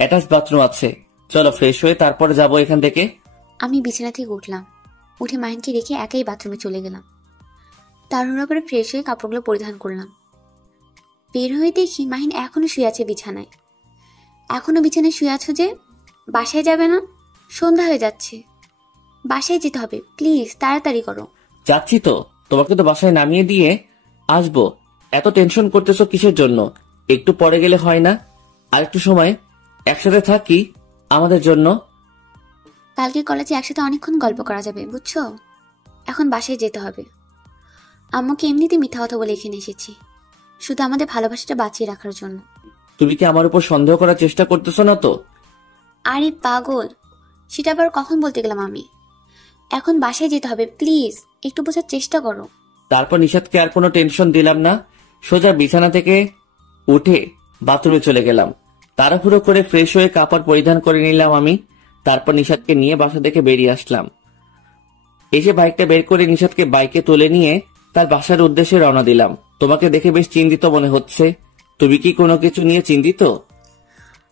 অ্যাটাচ বাথরুম আছে, চলো ফ্রেশ হয়ে তারপর যাবো এখান থেকে। আমি বিছানা থেকে উঠলাম, উঠে মাহিনকে রেখে একাই বাথরুমে চলে গেলাম। তাড়াহুড়ো করে ফ্রেশ হয়ে কাপড়গুলো পরিধান করলাম। বের হয়ে দেখি মাহিন এখনো শুয়ে আছে বিছানায়। এখনো বিছানায় শুয়ে আছো যে? বাসায় যাবে না? সন্ধ্যা হয়ে যাচ্ছে, বাসায় যেতে হবে, প্লিজ তাড়াতাড়ি করো। যাচ্ছি তো, তোমাকে তো বাসায় নামিয়ে দিয়ে আসবো, এত টেনশন করতেছো কিসের জন্য? একটু পরে গেলে হয় না? আর একটু সময় একসাথে থাকি আমাদের জন্য। কালকে কলেজে একসাথে অনেকক্ষণ গল্প করা যাবে, বুঝছো? এখন বাসায় যেতে হবে। আম্মুকে এমনিতে মিথ্যা কথা বলে এখানে এসেছি, শুধু আমাদের ভালোবাসাটা বাঁচিয়ে রাখার জন্য। তুমি কি আমার উপর সন্দেহ করার চেষ্টা করতেছো না তো? আরে পাগল, সেটা আবার কখন বলতে গেলাম আমি? এখন বাসায় যেতে হবে, প্লিজ একটু বোঝার চেষ্টা করো। তারপর নিশাদকে আর কোনো টেনশন দিলাম না, সোজা বিছানা থেকে উঠে বাথরুমে চলে গেলাম। তাড়াহুড়ো করে ফ্রেশ হয়ে কাপড় পরিধান করে নিলাম আমি। তারপর নিশাদকে নিয়ে বাসা থেকে বেরিয়ে আসলাম। এসে বাইকটা বের করে নিশাদকে বাইকে তুলে নিয়ে তার বাসার উদ্দেশ্যে রওনা দিলাম। তোমাকে দেখে বেশ চিন্তিত মনে হচ্ছে, তুমি কি কোনো কিছু নিয়ে চিন্তিত?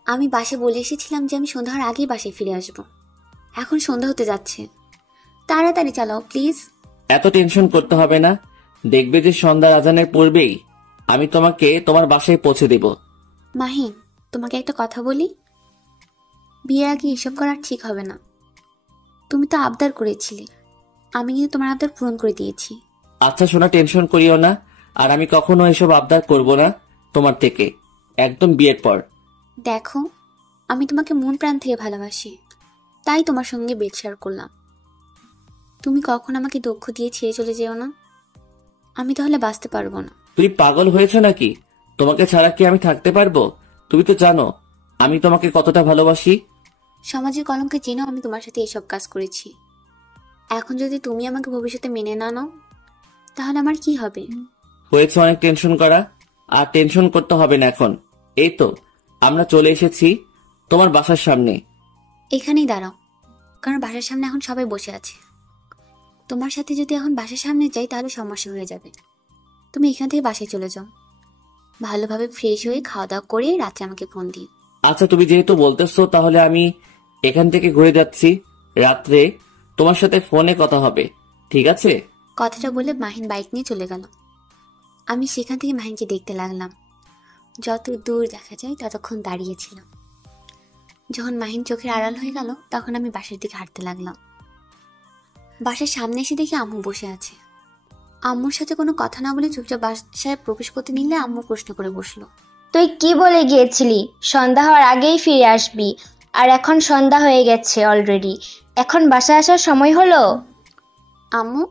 আমি বাসে বলে এসেছিলাম যে আমি সন্ধ্যার আগেই বাসায় ফিরে আসব। এখন সন্ধ্যা হতে যাচ্ছে, তাড়াতাড়ি চালাও প্লিজ। এত টেনশন করতে হবে না, দেখবে যে সন্ধ্যার আজানের পূর্বেই আমি তোমাকে তোমার বাসায় পৌঁছে দেব। মাহিন, তোমাকে একটা কথা বলি, বিয়ের আগে এসব করা ঠিক হবে না। তুমি তো আবদার করেছিলে, আমি কিন্তু তোমার আবদার পূরণ করে দিয়েছি। আচ্ছা শোনা, টেনশন করিও না, আর আমি কখনো এসব আবদার করব না তোমার থেকে, একদম বিয়ের পর। দেখো, আমি তোমাকে মন প্রাণ থেকে ভালোবাসি, তাই তোমার সঙ্গে বেড শেয়ার করলাম। তুমি কখন আমাকে দুঃখ দিয়ে ছেড়ে চলে যেও না, আমি তাহলে বাঁচতে পারবো না। তুমি পাগল হয়েছো নাকি? তোমাকে ছাড়া কি আমি থাকতে পারবো? তুমি তো জানো আমি তোমাকে কতটা ভালোবাসি। সমাজের কলঙ্কে জেনেও আমি তোমার সাথে এসব কাজ করেছি। এখন যদি তুমি আমাকে ভবিষ্যতে মেনে না নাও, তাহলে আমার কি হবে? হয়েছে অনেক টেনশন করা, আর টেনশন করতে হবে না এখন। এই তো আমরা চলে এসেছি তোমার বাসার সামনে। এখানেই দাঁড়াও, কারণ বাসার সামনে এখন সবাই বসে আছে। তোমার সাথে যদি এখন বাসার সামনে যাই তাহলে সমস্যা হয়ে যাবে। তুমি এখান থেকে বাসায় চলে যাও, ভালোভাবে ফ্রেশ হয়ে খাওয়া দাওয়া করে রাত্রে আমাকে ফোন দিও। আচ্ছা, তুমি যেহেতু বলতেছো তাহলে আমি এখান থেকে ঘুরে যাচ্ছি, রাত্রে তোমার সাথে ফোনে কথা হবে, ঠিক আছে? কথাটা বলে মাহিন বাইক নিয়ে চলে গেল। আমি সেখান থেকে মাহিনকে দেখতে লাগলাম। যত দূর দেখা যায় ততক্ষণ দাঁড়িয়েছিলাম। যখন মাহিন চোখের আড়াল হয়ে গেল তখন আমি বাসার দিকে হাঁটতে লাগলাম। বাসার সামনে এসে দেখি আম্মু বসে আছে। আম্মুর সাথে কোনো কথা না বলে চুপচাপ বাসায় প্রবেশ করতে নিলে আম্মু প্রশ্ন করে বসলো, তুই কি বলে গিয়েছিলি সন্ধ্যা হওয়ার আগেই ফিরে আসবি, আর এখন সন্ধ্যা হয়ে গেছে অলরেডি, এখন বাসায় আসার সময় হলো? আম্মু,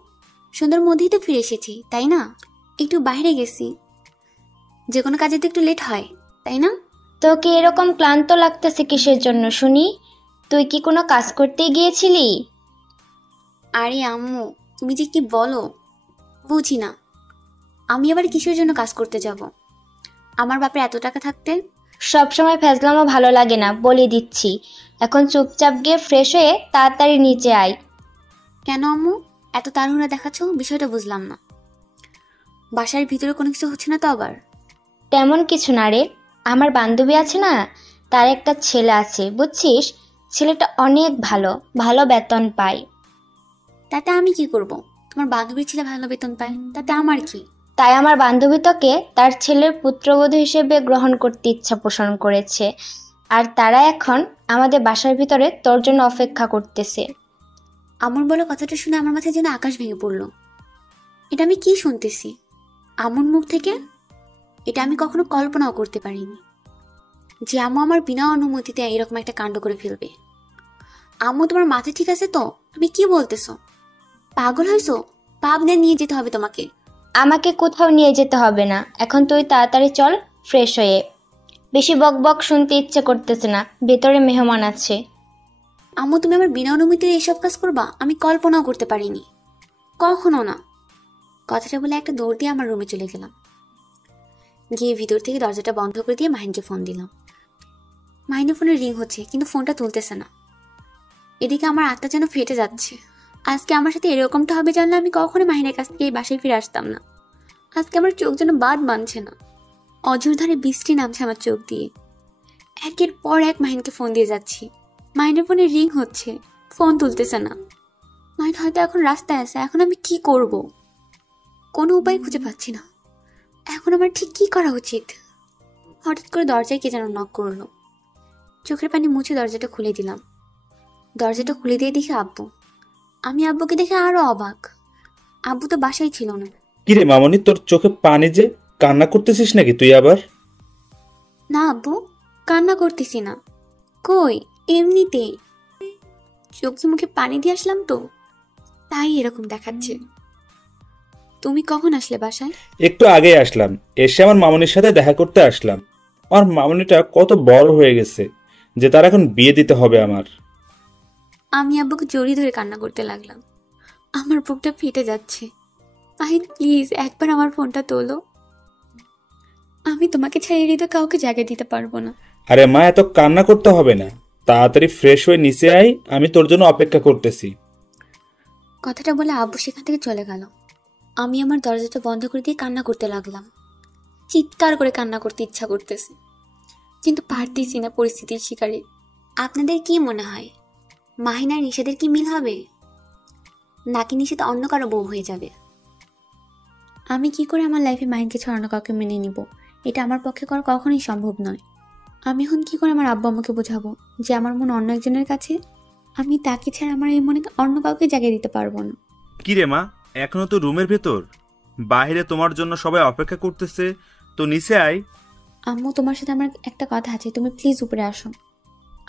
সন্ধ্যার মধ্যেই তো ফিরে এসেছি, তাই না? একটু বাইরে গেছি, যে কোনো কাজে তো একটু লেট হয়, তাই না? তোকে এরকম ক্লান্ত লাগতেছে কিসের জন্য শুনি? তুই কি কোনো কাজ করতে গিয়েছিলি? আরে আম্মু, তুমি যে কি বলো বুঝি না। আমি আবার কিসের জন্য কাজ করতে যাব? আমার বাপের এত টাকা থাকতে। সবসময় ফ্যাজলামো ভালো লাগে না, বলে দিচ্ছি। এখন চুপচাপ গিয়ে ফ্রেশ হয়ে তাড়াতাড়ি নিচে আয়। কেন আম্মু এত তাড়াহুড়া দেখাচ্ছ? বিষয়টা বুঝলাম না। বাসার ভিতরে কোনো কিছু হচ্ছে না তো আবার? তেমন কিছু না রে, আমার বান্ধবী আছে না, তার একটা ছেলে আছে বুঝছিস। ছেলেটা অনেক ভালো, ভালো বেতন পায়। তাতে আমি কি করব? তোমার বান্ধবীর ছেলে ভালো বেতন পায়, তাতে আমার কি? তাই আমার বান্ধবী তোকে তার ছেলের পুত্রবধূ হিসেবে গ্রহণ করতে ইচ্ছা পোষণ করেছে, আর তারা এখন আমাদের বাসার ভিতরে তোর জন্য অপেক্ষা করতেছে। আমর বলে কথাটা শুনে আমার মাথায় যেন আকাশ ভেঙে পড়লো। এটা আমি কি শুনতেছি আমর মুখ থেকে? এটা আমি কখনো কল্পনাও করতে পারিনি যে আম্মু আমার বিনা অনুমতিতে এরকম একটা কাণ্ড করে ফেলবে। আম্মু, তোমার মাথা ঠিক আছে তো? তুমি কি বলতেছো? পাগল হয়েছো? পাবনা নিয়ে যেতে হবে তোমাকে। আমাকে কোথাও নিয়ে যেতে হবে না, এখন তুই তাড়াতাড়ি চল ফ্রেশ হয়ে। বেশি বক বক শুনতে ইচ্ছে করতেছে না, ভেতরে মেহমান আছে। আম্মু, তুমি আমার বিনা অনুমতিতে এসব কাজ করবা? আমি কল্পনাও করতে পারিনি, কখনো না। কথাটা বলে একটা দৌড় দিয়ে আমার রুমে চলে গেলাম। গিয়ে ভিতর থেকে দরজাটা বন্ধ করে দিয়ে মাহিনকে ফোন দিলাম। মাহিনের ফোনে রিং হচ্ছে কিন্তু ফোনটা তুলতেছে না। এদিকে আমার আত্মা যেন ফেটে যাচ্ছে। আজকে আমার সাথে এরকমটা হবে জানলে আমি কখনো মাহিনের কাছ থেকে এই বাসায় ফিরে আসতাম না। আজকে আমার চোখ যেন বাদ মানছে না, অঝোর ধারে বৃষ্টি নামছে আমার চোখ দিয়ে। একের পর এক মাহিনকে ফোন দিয়ে যাচ্ছি, মাহিনের ফোনে রিং হচ্ছে, ফোন তুলতেছে না। মাহিন হয়তো এখন রাস্তায় আছে, এখন আমি কি করব? কোনো উপায় খুঁজে পাচ্ছি না। এখন আমার ঠিক কি করা উচিত? হঠাৎ করে দরজায় কে যেন নক করলো। চোখের পানি মুছে দরজাটা খুলে দিলাম। দরজাটা খুলে দিয়ে দেখি আব্বু। আমি আব্বুকে দেখে আরো অবাক। আব্বু তো বাসায় ছিল না। কিরে মামনি, তোর চোখে পানি যে, কান্না করতেছিস নাকি তুই আবার? না আব্বু, কান্না করতেছি না। কই, এমনিতেই চোখে মুখে পানি দিয়ে আসলাম তো, তাই এরকম দেখাচ্ছে। তুমি কখন আসলে বাসায়? একটু আগে আসলাম, এসে আমার মামনির সাথে দেখা করতে আসলাম। আমার মামনিটা কত বড় হয়ে গেছে যে তার এখন বিয়ে দিতে হবে আমার। আমি আব্বুকে জড়িয়ে ধরে কান্না করতে লাগলাম। আমার বুকটা ফেটে যাচ্ছে। মাহিন প্লিজ একবার আমার ফোনটা তোলো। আমি তোমাকে ছাড়িয়ে দিতে কাউকে জায়গা দিতে পারবো না। আরে মা, এত কান্না করতে হবে না, তাড়াতাড়ি ফ্রেশ হয়ে নিচে আয়, আমি তোর জন্য অপেক্ষা করতেছি। কথাটা বলে আব্বু সেখান থেকে চলে গেল। আমি আমার দরজাটা বন্ধ করে দিয়ে কান্না করতে লাগলাম। চিৎকার করে কান্না করতে ইচ্ছা করতেছে, কিন্তু পারতেছি না পরিস্থিতির শিকারে। আপনাদের কি মনে হয় মাহিন আর নিষেধের কি মিল হবে, নাকি নিষেধ অন্য কারো বউ হয়ে যাবে? আমি কি করে আমার লাইফে মাহিনকে ছড়ানো কাউকে মেনে নিব? এটা আমার পক্ষে করা কখনোই সম্ভব নয়। আমি এখন কি করে আমার আব্বু আম্মুকে বোঝাবো যে আমার মন অন্য একজনের কাছে? আমি তাকে ছাড়া আমার এই মনে অন্য কাউকে জায়গায় দিতে পারবো না। কিরে মা, এখনো তো রুমের ভেতর? বাইরে তোমার জন্য সবাই অপেক্ষা করতেছে, তো নিচে আয়। আম্মু, তোমার সাথে আমার একটা কথা আছে, তুমি প্লিজ উপরে আসো।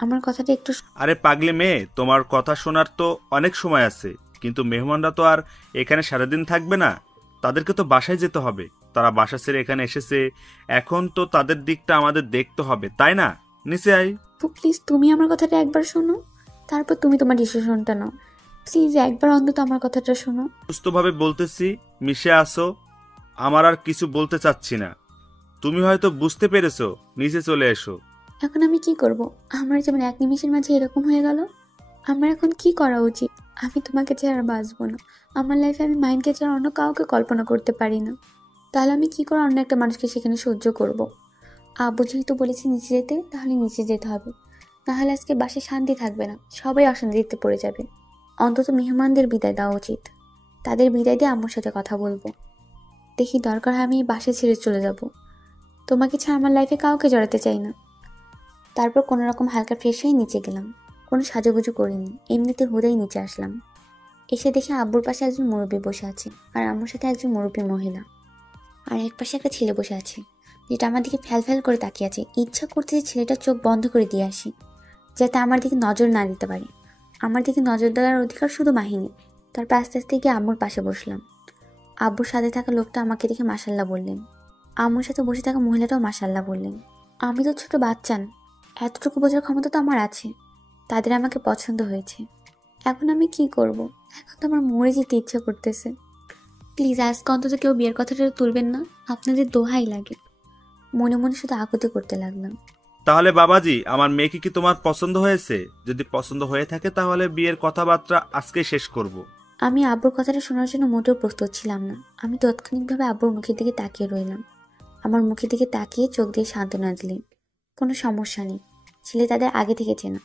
আমার কথাটা একটু আরে পাগলি মেয়ে, তোমার কথা শোনার তো অনেক সময় আছে, কিন্তু মেহমানরা তো আর এখানে সারাদিন থাকবে না, তাদেরকে তো বাসায় যেতে হবে। তারা বাসা ছেড়ে এখানে এসেছে, এখন তো তাদের দিকটা আমাদের দেখতে হবে, তাই না? নিচে আয়। প্লিজ তুমি আমার কথাটা একবার শোনো, তারপর তুমি তোমার ডিসিশনটা নাও। প্লিজ একবার অন্তত আমার কথাটা শোনো। সুস্থভাবে বলতেছি, মিশে আসো। আমার আর কিছু বলতে চাচ্ছি না। তুমি হয়তো বুঝতে পেরেছো, নিচে চলে এসো। এখন আমি কি করব? আমার যেমন এক নিমিষের মাঝে এরকম হয়ে গেল। আমার এখন কি করা উচিত? আমি তোমাকে ছাড়া আর বাঁচবো না। আমার লাইফে আমি মাইন্ডকে ছাড়া অন্য কাউকে কল্পনা করতে পারি না। তাহলে আমি কি করে অন্য একটা মানুষকে সেখানে সহ্য করব? আব্বু যেহেতু বলেছে নিচে যেতে, তাহলে নিচে যেতে হবে। নাহলে আজকে বাসায় শান্তি থাকবে না, সবাই অশান্তিতে পড়ে যাবে। অন্তত মেহমানদের বিদায় দেওয়া উচিত। তাদের বিদায় দিয়ে আম্মুর সাথে কথা বলবো। দেখি দরকার হয় আমি এই বাসায় ছেড়ে চলে যাব। তোমাকে ছাড়া আমার লাইফে কাউকে জড়াতে চাই না। তারপর কোনো রকম হালকা ফ্রেশ হয়ে নিচে গেলাম। কোনো সাজুগুজু করিনি, এমনিতে হুদাই নিচে আসলাম। এসে দেখে আব্বুর পাশে একজন মুরব্বী বসে আছে, আর আম্মুর সাথে একজন মুরব্বী মহিলা। আর এক পাশে একটা ছেলে বসে আছে, যেটা আমার দিকে ফ্যাল ফ্যাল করে তাকিয়ে আছে। ইচ্ছা করতে যে ছেলেটার চোখ বন্ধ করে দিয়ে আসি, যাতে আমার দিকে নজর না দিতে পারে। আমার দিকে নজর দেওয়ার অধিকার শুধু মাহিনী। তারপর আস্তে আস্তে গিয়ে আম্মুর পাশে বসলাম। আব্বুর সাথে থাকা লোকটা আমাকে দেখে মাশাল্লাহ বললেন। আম্মুর সাথে বসে থাকা মহিলাটাও মাশাল্লাহ বললেন। আমি তো ছোট বাচ্চা না, এতটুকু বোঝার ক্ষমতা তো আমার আছে। তাদের আমাকে পছন্দ হয়েছে। এখন আমি কি করব? এখন তো আমার মরে যেতে ইচ্ছা করতেছে। প্লিজ আজকে অন্তত কেউ বিয়ের কথাটা তুলবেন না, আপনাদের দোহাই লাগে। মনে মনে শুধু আকুতি করতে লাগলাম। তাহলে বাবাজি, আমার মেয়েকে কি তোমার পছন্দ হয়েছে? যদি পছন্দ হয়ে থাকে তাহলে বিয়ের কথাবার্তা আজকে শেষ করব। আমি আব্বুর কথাটা শোনার জন্য মোটেও প্রস্তুত ছিলাম না। আমি তাৎক্ষণিকভাবে আব্বুর মুখের দিকে তাকিয়ে রইলাম। আমার মুখের দিকে তাকিয়ে চোখ দিয়ে সান্ত্বনা দিলেন। কোনো সমস্যা নেই, ছেলে তাদের আগে থেকে চেনা।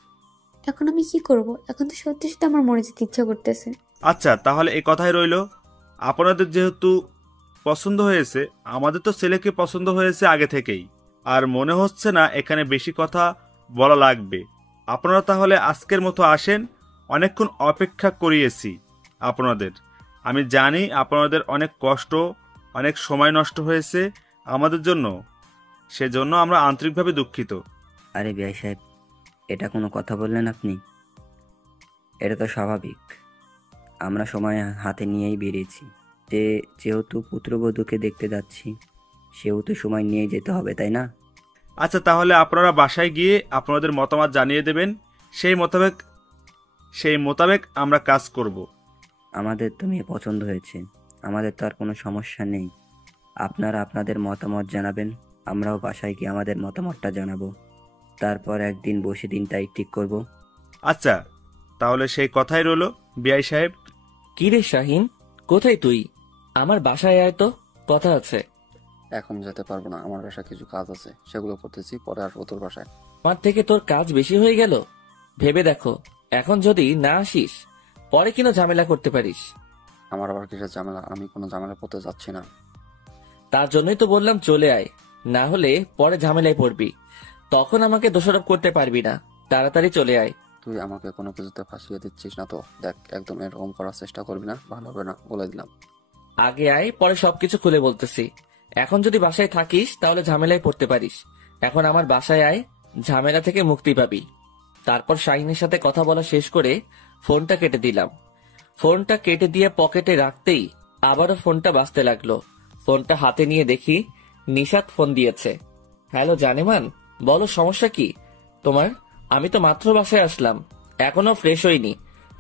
এখন আমি কি করব? এখন তো সত্যি সত্যি আমার মরে যেতে ইচ্ছা করতেছে। আচ্ছা, তাহলে এই কথাই রইলো। আপনাদের যেহেতু পছন্দ হয়েছে, আমাদের তো ছেলেকে পছন্দ হয়েছে আগে থেকেই। আর মনে হচ্ছে না এখানে বেশি কথা বলা লাগবে। আপনারা তাহলে আজকের মতো আসেন। অনেকক্ষণ অপেক্ষা করিয়েছি আপনাদের। আমি জানি আপনাদের অনেক কষ্ট, অনেক সময় নষ্ট হয়েছে আমাদের জন্য। সেজন্য আমরা আন্তরিকভাবে দুঃখিত। আরে বিআই সাহেব, এটা কোনো কথা বললেন আপনি? এটা তো স্বাভাবিক। আমরা সময় হাতে নিয়েই বেরিয়েছি। যেহেতু পুত্রবধূকে দেখতে যাচ্ছি, সেহেতু সময় নিয়ে যেতে হবে, তাই না? আচ্ছা, তাহলে আপনারা বাসায় গিয়ে আপনাদের মতামত জানিয়ে দেবেন। সেই মোতাবেক আমরা কাজ করব। আমাদের তো মেয়ে পছন্দ হয়েছে, আমাদের তো আর কোনো সমস্যা নেই। আপনারা আপনাদের মতামত জানাবেন, আমরাও বাসায় গিয়ে আমাদের মতামতটা জানাবো। তারপর একদিন বসে দিনটাই ঠিক করব। আচ্ছা, তাহলে সেই কথাই রইলো বিআই সাহেব। কি রে শাহিন, কোথায় তুই? আমার বাসায় আয় তো, কথা আছে। এখন যেতে পারবো না, আমার বাসায় কিছু কাজ আছে, সেগুলো করতেছি, পরে আসবো তোর বাসায়। আমার থেকে তোর কাজ বেশি হয়ে গেল। ভেবে দেখো, এখন যদি না আসিস, পরে কিনা ঝামেলা করতে পারিস। আমার আবার কিসের ঝামেলা? আমি কোনো ঝামেলা করতে যাচ্ছি না। তার জন্যই তো বললাম চলে আয়, না হলে পরে ঝামেলায় পড়বি। তখন আমাকে দোষারোপ করতে পারবি না। তাড়াতাড়ি চলে আয়। তুই আমাকে কোনো কিছুতে ফাঁসিয়ে দিচ্ছিস না তো? দেখ, একদম এরকম করার চেষ্টা করবি না, ভালো হবে না, বলে দিলাম। আগে আয়, পরে সবকিছু খুলে বলতেছি। এখন যদি বাসায় থাকিস তাহলে ঝামেলায় পড়তে পারিস। এখন আমার বাসায় আয়, ঝামেলা থেকে মুক্তি পাবি। তারপর শাহিনের সাথে কথা বলা শেষ করে ফোনটা কেটে দিলাম। ফোনটা কেটে দিয়ে পকেটে রাখতেই আবারও ফোনটা বাজতে লাগলো। ফোনটা হাতে নিয়ে দেখি নিশাত ফোন দিয়েছে। হ্যালো জানেমান, বলো সমস্যা কি তোমার? আমি তো মাত্র বাসায় আসলাম, এখনো ফ্রেশ হইনি।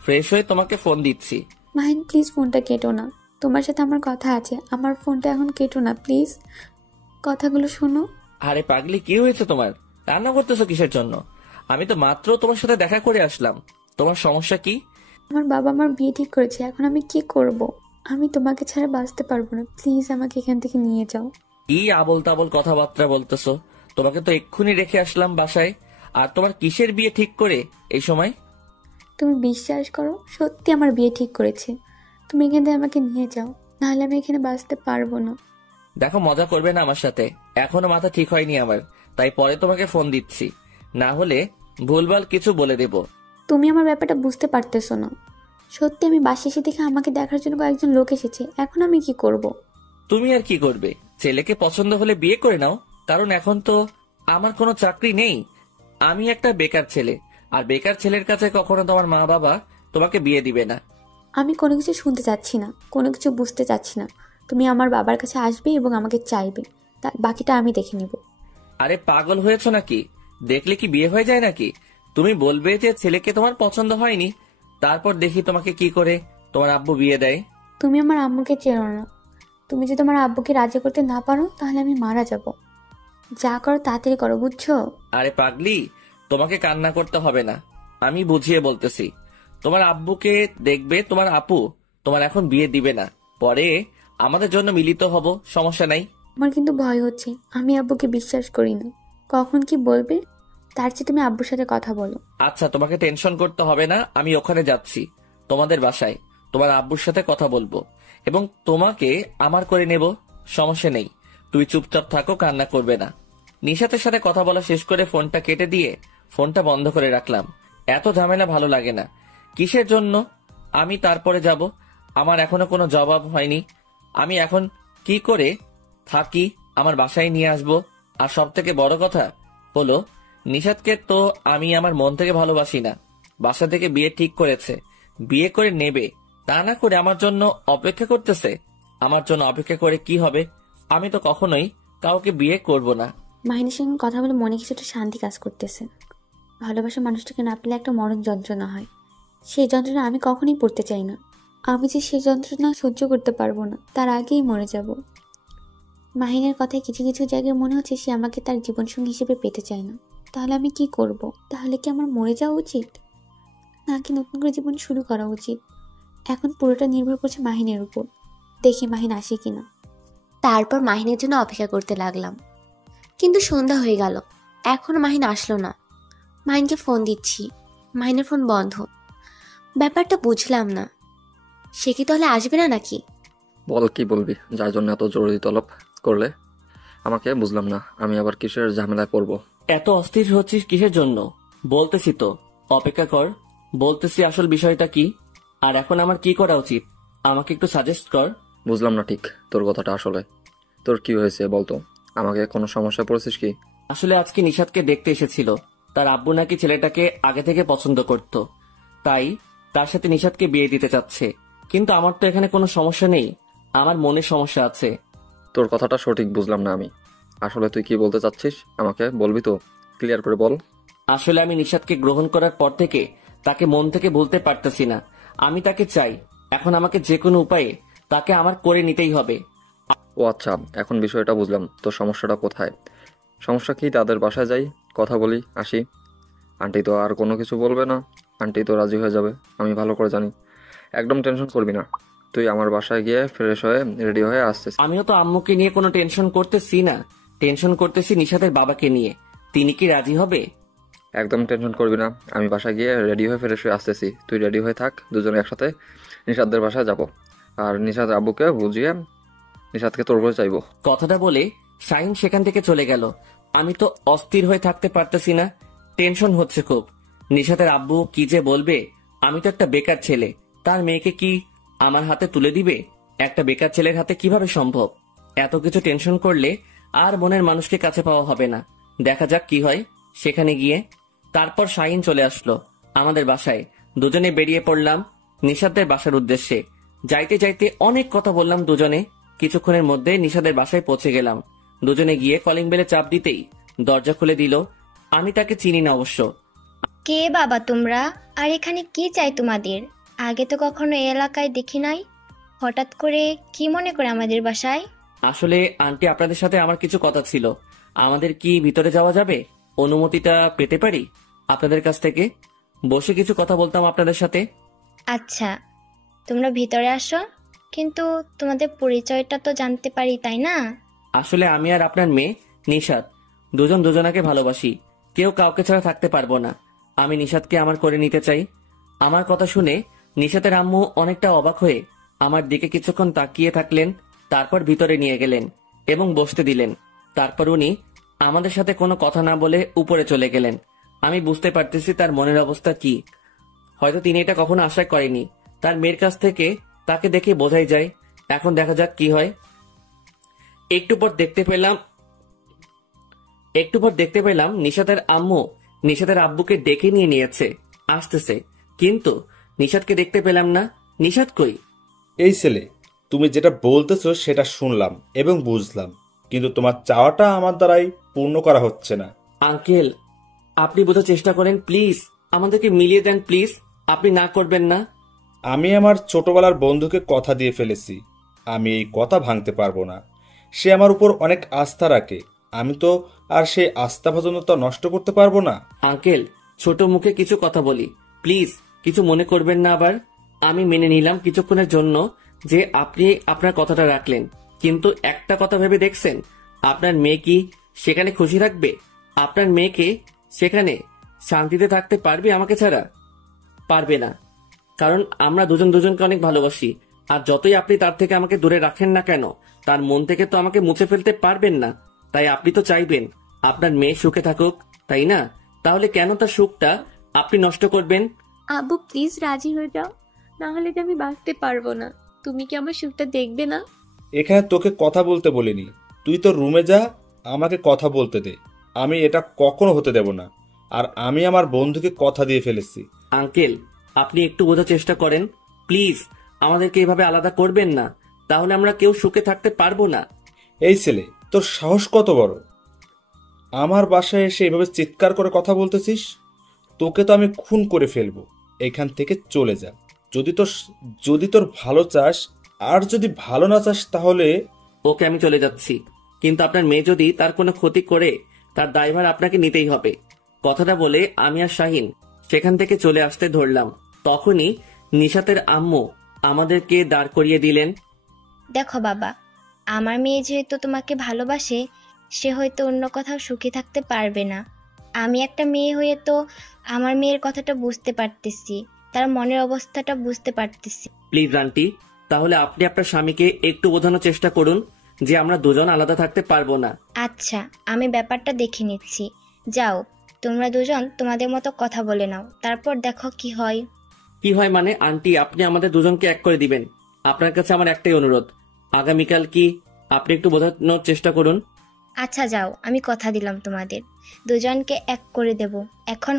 ফ্রেশ হয়ে তোমাকে ফোন দিচ্ছি। মাহিন প্লিজ ফোনটা কেটো না, তোমার সাথে আমার কথা আছে। আমার ফোনটা এখন কেটো না প্লিজ, কথাগুলো শোনো। আরে পাগলি, কি হয়েছে তোমার? রান্না করতেছো কিসের জন্য? আমি তো মাত্র তোমার সাথে দেখা করে আসলাম। তোমার সমস্যা কি? আমার বাবা আমার বিয়ে ঠিক করেছে, এখন আমি কি করব? আমি তোমাকে ছাড়া বাঁচতে পারবো না, প্লিজ আমাকে এখান থেকে নিয়ে যাও। কি আবল তাবল কথাবার্তা বলতেছো? তোমাকে তো এক্ষুনি রেখে আসলাম বাসায়। আর তোমার কিসের বিয়ে ঠিক করে এই সময়? তুমি বিশ্বাস করো, সত্যি আমার বিয়ে ঠিক করেছে। তুমি এখান থেকে আমাকে নিয়ে যাও, নাহলে আমি এখানে বাঁচতে পারবো না। দেখো, মজা করবে না আমার সাথে। এখনো মাথা ঠিক হয়নি আমার, তাই পরে তোমাকে ফোন দিচ্ছি। না হলে ভুলভাল কিছু বলে দেব। তুমি আমার ব্যাপারটা বুঝতে পারতেছো না। সত্যি আমি বাসে এসে দেখে আমাকে দেখার জন্য কয়েকজন লোক এসেছে, এখন আমি কি করব? তুমি আর কি করবে? ছেলেকে পছন্দ হলে বিয়ে করে নাও, কারণ এখন তো আমার কোনো চাকরি নেই। আমি একটা বেকার ছেলে, আর বেকার ছেলের কাছে কখনো তোমার মা বাবা তোমাকে বিয়ে দিবে না। আমি কোনো কিছু শুনতে চাচ্ছি না, কোনো কিছু বুঝতে চাচ্ছি না। তুমি আমার বাবার কাছে আসবে এবং আমাকে চাইবে, তার বাকিটা আমি দেখে নিব। আরে পাগল হয়েছো নাকি? দেখলে কি বিয়ে হয়ে যায় নাকি? তুমি বলবে যে ছেলেকে তোমার পছন্দ হয়নি, তারপর দেখি তোমাকে কি করে তোমার আব্বু বিয়ে দেয়। তুমি আমার আম্মুকে চেনো না, তুমি যদি আমার আব্বুকে রাজি করতে না পারো তাহলে আমি মারা যাব। যা করো তাড়াতাড়ি করো, বুঝছো? আরে পাগলি, তোমাকে কান্না করতে হবে না, আমি বুঝিয়ে বলতেছি। তোমার আব্বুকে দেখবে তোমার আপু, তোমার এখন বিয়ে দিবে না, পরে আমাদের জন্য মিলিত হব, সমস্যা নাই। আমার কিন্তু ভয় হচ্ছে, আমি আব্বুকে বিশ্বাস করি না, কখন কি বলবে। তার চেয়ে তুমি আব্বুর সাথে কথা বলো। আচ্ছা, তোমাকে টেনশন করতে হবে না, আমি ওখানে যাচ্ছি তোমাদের বাসায়, তোমার আব্বুর সাথে কথা বলবো এবং তোমাকে আমার করে নেব, সমস্যা নেই। তুই চুপচাপ থাকো, কান্না করবে না। নিশাতের সাথে কথা বলা শেষ করে ফোনটা কেটে দিয়ে ফোনটা বন্ধ করে রাখলাম। এত ঝামেলা ভালো লাগে না। কিসের জন্য আমি তারপরে যাব? আমার এখনো কোনো জবাব হয়নি। আমি এখন কি করে থাকি, আমার বাসায় নিয়ে আসবো। আর সব থেকে বড় কথা হলো, নিশাতকে তো আমি আমার মন থেকে ভালোবাসি না। বাসা থেকে বিয়ে ঠিক করেছে, বিয়ে করে নেবে, তা না করে আমার জন্য অপেক্ষা করতেছে। আমার জন্য অপেক্ষা করে কি হবে? আমি তো কখনোই কাউকে বিয়ে করব না। মাহিনের সঙ্গে কথা বলে মনে কিছুটা শান্তি কাজ করতেছে। ভালোবাসা মানুষটাকে না পেলে একটা মরণ যন্ত্রণা হয়, সেই যন্ত্রণা আমি কখনোই পড়তে চাই না। আমি যে সেই যন্ত্রণা সহ্য করতে পারবো না, তার আগেই মরে যাব। মাহিনের কথায় কিছু কিছু জায়গায় মনে হচ্ছে সে আমাকে তার জীবনসঙ্গী হিসেবে পেতে চায় না। তাহলে আমি কি করব? তাহলে কি আমার মরে যাওয়া উচিত, নাকি নতুন করে জীবন শুরু করা উচিত? এখন পুরোটা নির্ভর করছে মাহিনের উপর। দেখি মাহিন আসে কিনা। তারপর মাহিনের জন্য অপেক্ষা করতে লাগলাম, কিন্তু সন্ধ্যা হয়ে গেল, এখনো মাহিন আসলো না। মাহিনকে ফোন দিচ্ছি, মাহিনের ফোন বন্ধ। ব্যাপারটা বুঝলাম না, সে কি তাহলে আসবে না নাকি? বল, কি বলবি? যার জন্য এত জরুরি তলব করলে আমাকে, বুঝলাম না আমি আবার কিসের ঝামেলায় পড়বো। এত অস্থির হচ্ছিস কিসের জন্য? বলতেছি তো, অপেক্ষা কর, বলতেছি আসল বিষয়টা কি, আর এখন আমার কি করা উচিত আমাকে একটু সাজেস্ট কর। বুঝলাম না ঠিক তোর কথাটা। আসলে তোর কি হয়েছে বলতো? আমাকে কোনো সমস্যায় পড়েছিস কি? আসলে আজকে নিশাদকে দেখতে এসেছিল। তার আব্বু নাকি ছেলেটাকে আগে থেকে পছন্দ করত, তাই তার সাথে নিশাদকে বিয়ে দিতে চাচ্ছে। কিন্তু আমার তো এখানে কোনো সমস্যা নেই, আমার মনে সমস্যা আছে। তোর কথাটা সঠিক বুঝলাম না আমি। আসলে তুই কি বলতে চাচ্ছিস আমাকে বলবি তো? ক্লিয়ার করে বল। আসলে আমি নিশাদকে গ্রহণ করার পর থেকে তাকে মন থেকে ভুলতে পারতেছি না। আমি তাকে চাই, এখন আমাকে যে কোনো উপায়ে তাকে আমার করে নিতেই হবে। ও আচ্ছা, এখন বিষয়টা বুঝলাম। তোর সমস্যাটা কোথায়? সমস্যা কি? তাদের বাসায় যাই, কথা বলি, আসি। আন্টি তো আর কোনো কিছু বলবে না, আন্টি তো রাজি হয়ে যাবে, আমি ভালো করে জানি। একদম টেনশন করবি না, তুই আমার বাসায় গিয়ে ফ্রেশ হয়ে রেডি হয়ে আসছিস। আমিও তো আম্মুকে নিয়ে কোনো টেনশন করতেছি না, টেনশন করতেছি নিশাদের বাবাকে নিয়ে। তিনি কি রাজি হবে? একদম টেনশন করবি না, আমি বাসায় গিয়ে রেডি হয়ে ফ্রেশ হয়ে আসতেছি। তুই রেডি হয়ে থাক, দুজনে একসাথে নিশাদদের বাসায় যাব। আর নিশাদ আব্বুকে বুঝিয়ে নিশাদকে তোর করে চাইবো। কথাটা বলে শাহিন সেখান থেকে চলে গেল। আমি তো অস্থির হয়ে থাকতে পারতেছি না, টেনশন হচ্ছে খুব। নিশাতের আব্বু কি যে বলবে। আমি তো একটা বেকার ছেলে, তার মেয়েকে কি আমার হাতে তুলে দিবে? একটা বেকার ছেলের হাতে কিভাবে সম্ভব? এত কিছু টেনশন করলে আর মনের মানুষকে কাছে পাওয়া হবে না। দেখা যাক কি হয় সেখানে গিয়ে। তারপর শাহিন চলে আসলো আমাদের বাসায়। দুজনে বেরিয়ে পড়লাম নিশাদের বাসার উদ্দেশ্যে। যাইতে যাইতে অনেক কথা বললাম দুজনে। কিছুক্ষণের মধ্যে নিশাদের বাসায় পৌঁছে গেলাম। দুজনে গিয়ে কলিং বেলে চাপ দিতেই দরজা খুলে দিল। আমি তাকে চিনি না অবশ্য। কে বাবা তোমরা? আর এখানে কি চাই তোমাদের? আগে তো কখনো এই এলাকায় দেখি নাই, হঠাৎ করে কি মনে করে আমাদের বাসায়? আসলে আন্টি, আপনাদের সাথে আমার কিছু কথা ছিল। আমাদের কি ভিতরে যাওয়া যাবে? অনুমতিটা পেতে পারি আপনাদের কাছ থেকে? বসে কিছু কথা বলতাম আপনাদের সাথে। আচ্ছা, তোমরা ভিতরে আসো, কিন্তু তোমাদের পরিচয়টা তো জানতে পারি, তাই না? আসলে আমি আর আপনার মেয়ে নিশাদ দুজন দুজনাকে ভালোবাসি, কেউ কাউকে ছাড়া থাকতে পারবো না। আমি নিশাদকে আমার করে নিতে চাই। আমার কথা শুনে নিশাতের আম্মু অনেকটা অবাক হয়ে আমার দিকে কিছুক্ষণ তাকিয়ে থাকলেন, তারপর ভিতরে নিয়ে গেলেন এবং বসতে দিলেন। তারপর উনি আমাদের সাথে কোনো কথা না বলে উপরে চলে গেলেন। আমি বুঝতে পারতেছি তার মনের অবস্থা কি। হয়তো তিনি এটা কখনো আশা করেনি। তার মেয়ের কাছ থেকে তাকে দেখে বোঝাই যায়। এখন দেখা যাক কি হয়। একটু পর দেখতে পেলাম নিশাতের আম্মু নিশাতের আব্বুকে ডেকে নিয়ে নিয়েছে, আসতেছে, কিন্তু নিশাদকে দেখতে পেলাম না। নিশাদ কই? এই ছেলে, তুমি যেটা বলতেছো সেটা শুনলাম এবং বুঝলাম, কিন্তু তোমার চাওয়াটা আমার দ্বারাই পূর্ণ করা হচ্ছে না। আঙ্কেল, আপনি বোঝার চেষ্টা করেন প্লিজ, আমাদেরকে মিলিয়ে দেন প্লিজ, আপনি না করবেন না। আমি আমার ছোটবেলার বন্ধুকে কথা দিয়ে ফেলেছি, আমি এই কথা ভাঙতে পারবো না। সে আমার উপর অনেক আস্থা রাখে, আমি তো আর সেই আস্থা ভাজনতা নষ্ট করতে পারবো না। আঙ্কেল, ছোট মুখে কিছু কথা বলি, প্লিজ কিছু মনে করবেন না আবার। আমি মেনে নিলাম কিছুক্ষণের জন্য যে আপনি আপনার কথাটা রাখলেন, কিন্তু একটা কথা ভেবে দেখছেন আপনার মেয়ে কি সেখানে খুশি থাকবে? আপনার মেয়েকে সেখানে শান্তিতে থাকতে পারবে আমাকে ছাড়া? পারবে না, কারণ আমরা দুজন দুজনকে অনেক ভালোবাসি। আর যতই আপনি তার থেকে আমাকে দূরে রাখেন না কেন, তার মন থেকে তো আমাকে মুছে ফেলতে পারবেন না। তাই আপনি তো চাইবেন আপনার মেয়ে সুখে থাকুক, তাই না? তাহলে কেন তার সুখটা আপনি নষ্ট করবেন? আব্বু প্লিজ রাজি হয়ে যাও, না হলে তো আমি বাঁচতে পারবো না। তুমি কি আমার সুখটা দেখবে না? এখানে তোকে কথা বলতে বলিনি, তুই তো রুমে যা, আমাকে কথা বলতে দে। আমি এটা কখনো হতে দেব না, আর আমি আমার বন্ধুকে কথা দিয়ে ফেলেছি। আঙ্কেল, আপনি একটু বোঝার চেষ্টা করেন প্লিজ। আমাদেরকে এভাবে আলাদা করবেন না, তাহলে আমরা কেউ সুখে থাকতে পারবো না। এই ছেলে, তোর সাহস কত বড়! আমার বাসায় এসে এভাবে চিৎকার করে কথা বলতেছিস? তোকে তো আমি খুন করে ফেলবো। এখান থেকে চলে যা, যদি তোর ভালো চাস। আর যদি ভালো না চাস তাহলে ওকে, আমি চলে যাচ্ছি, কিন্তু আপনার মেয়ে যদি তার কোনো ক্ষতি করে তার দায়ভার আপনাকে নিতেই হবে। কথাটা বলে আমি আর শাহিন সেখান থেকে চলে আসতে ধরলাম, তখনই নিশাতের আম্মু আমাদেরকে দাঁড় করিয়ে দিলেন। দেখো বাবা, আমার মেয়ে যেহেতু তোমাকে ভালোবাসে, সে হয়তো অন্য কোথাও সুখী থাকতে পারবে না। আমি একটা মেয়ে হয়ে তো আমার মেয়ের কথাটা বুঝতে পারতেছি, তার মনের অবস্থাটা বুঝতে পারতেছি। প্লিজ আন্টি, তাহলে আপনি আপনার স্বামীকে একটু বোঝানোর চেষ্টা করুন যে আমরা দুজন আলাদা থাকতে পারবো না। আচ্ছা, আমি ব্যাপারটা দেখে নিচ্ছি। যাও, তোমরা দুজন তোমাদের মতো কথা বলে নাও, তারপর দেখো কি হয়। কি হয় মানে? আন্টি, আপনি আমাদের দুজনকে এক করে দিবেন। আপনার কাছে আমার একটাই অনুরোধ, আগামীকাল কি আপনি একটু বোঝানোর চেষ্টা করুন। আচ্ছা যাও, আমি কথা দিলাম তোমাদের দুজনকে এক করে দেব। এখন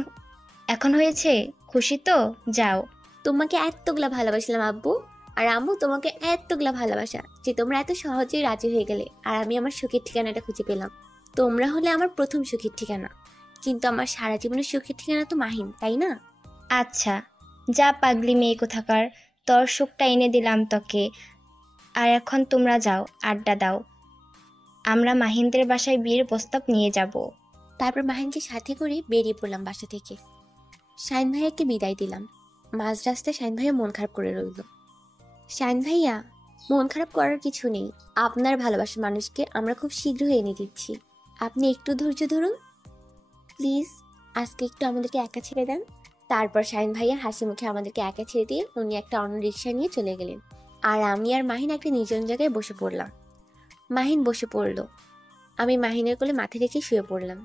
এখন হয়েছে, খুশি তো? যাও। তোমাকে এতগুলা ভালোবাসলাম আব্বু, আর আম্মু তোমাকে এতগুলা ভালোবাসা যে তোমরা এত সহজেই রাজি হয়ে গেলে, আর আমি আমার সুখের ঠিকানাটা খুঁজে পেলাম। তোমরা হলে আমার প্রথম সুখের ঠিকানা, কিন্তু আমার সারা জীবনের সুখের ঠিকানা তো মাহিন, তাই না? আচ্ছা, যা পাগলি মেয়ে কোথাকার, তোর সুখটা এনে দিলাম তোকে। আর এখন তোমরা যাও, আড্ডা দাও। আমরা মাহিন্দ্রের বাসায় বিয়ের প্রস্তাব নিয়ে যাব। তারপর মাহিনকে সাথে করে বেরিয়ে পড়লাম বাসা থেকে। শাহিন ভাইয়াকে বিদায় দিলাম। মাঝ রাস্তায় শাহিন ভাইয়া মন খারাপ করে রইল। শাহিন ভাইয়া, মন খারাপ করার কিছু নেই, আপনার ভালোবাসার মানুষকে আমরা খুব শীঘ্রই এনে দিচ্ছি, আপনি একটু ধৈর্য ধরুন প্লিজ। আজকে একটু আমাদেরকে একা ছেড়ে দেন। তারপর শাহিন ভাইয়া হাসি মুখে আমাদেরকে একা ছেড়ে দিয়ে উনি একটা অন্য রিক্সা নিয়ে চলে গেলেন, আর আমি আর মাহিন একটা নির্জন জায়গায় বসে পড়লাম। মাহিন বসে পড়লো, আমি মাহিনের কোলে মাথা রেখে শুয়ে পড়লাম।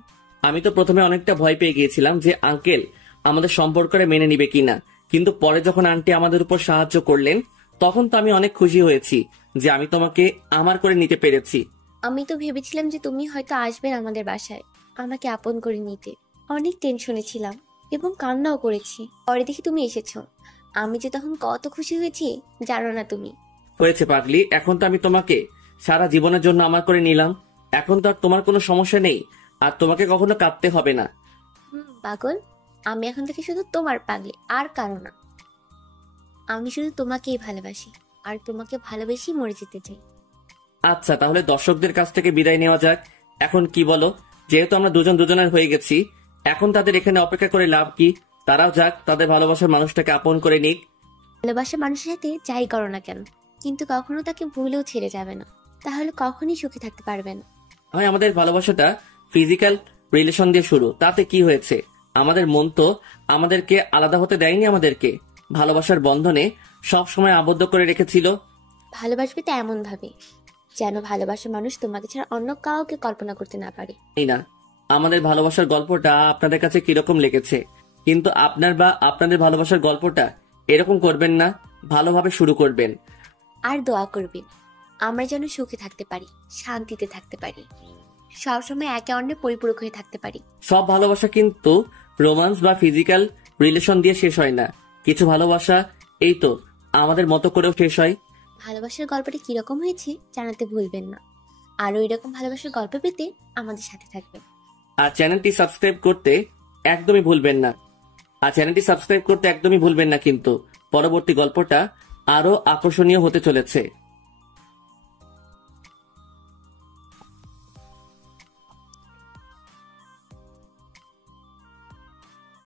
আমি তো প্রথমে অনেকটা ভয় পেয়ে গিয়েছিলাম যে আঙ্কেল আমাদের সম্পর্কটা মেনে নিবে কিনা, কিন্তু পরে যখন আন্টি আমাদের উপর সাহায্য করলেন তখন তো আমি অনেক খুশি হয়েছি যে আমি তোমাকে আমার করে নিতে পেরেছি। আমি তো ভেবেছিলাম যে তুমি হয়তো আসবেন আমাদের বাসায় আমাকে আপন করে নিতে। অনেক টেনশনে ছিলাম এবং কান্নাও করেছি। পরে দেখি তুমি এসেছো, আমি যে তখন কত খুশি হয়েছি জানো না তুমি। হয়েছে পাগলি, এখন তো আমি তোমাকে সারা জীবনের জন্য আমার করে নিলাম, এখন তো আর তোমার কোনো সমস্যা নেই, আর তোমাকে কখনো কাঁদতে হবে না। পাগল, আমি এখন থেকে শুধু তোমার পাগলি, আর কারো না। আমি শুধু তোমাকেই ভালোবাসি, আর তোমাকে ভালোবেসেই মরে যেতে চাই। আচ্ছা, তাহলে দর্শকদের কাছ থেকে বিদায় নেওয়া যাক। এখন কি বলো? যেহেতু আমরা দুজন দুজনের হয়ে গেছি, এখন তাদের এখানে অপেক্ষা করে লাভ কি? তারাও যাক, তাদের ভালোবাসার মানুষটাকে আপন করে নিক। ভালোবাসা মানুষের সাথে যাই করো না কেন, কিন্তু কখনো তাকে ভুলেও ছেড়ে যাবে না, তাহলে কখনই সুখে থাকতে পারবে না। হয় আমাদের ভালোবাসাটা ফিজিক্যাল রিলেশন দিয়ে শুরু, তাতে কি হয়েছে? আমাদের মন তো আমাদেরকে আলাদা হতে দেয়নি, আমাদেরকে ভালোবাসার বন্ধনে সব সময় আবদ্ধ করে রেখেছিল। ভালোবাসবে তো এমন ভাবে যেন ভালোবাসা মানুষ তোমাকে ছাড়া অন্য কাউকে কল্পনা করতে না পারে। এই না, আমাদের ভালোবাসার গল্পটা আপনাদের কাছে কিরকম লেগেছে? কিন্তু আপনাদের ভালোবাসার গল্পটা এরকম করবেন না, ভালোভাবে শুরু করবেন। আর দোয়া করবে আমরা যেন সুখে থাকতে পারি, শান্তিতে থাকতে পারি, সবসময় একে অন্যের পরিপূরক হয়ে থাকতে পারি। সব ভালোবাসা কিন্তু রোমান্স বা ফিজিক্যাল রিলেশন দিয়ে শেষ হয় না। কিছু ভালোবাসা এই তো আমাদের মতো করেও শেষ হয়। ভালোবাসার গল্পটা কিরকম হয়েছে জানাতে ভুলবেন না। আরো এরকম ভালোবাসার গল্প পেতে আমাদের সাথে থাকবেন। আর চ্যানেলটি সাবস্ক্রাইব করতে একদমই ভুলবেন না, কিন্তু পরবর্তী গল্পটা আরো আকর্ষণীয় হতে চলেছে।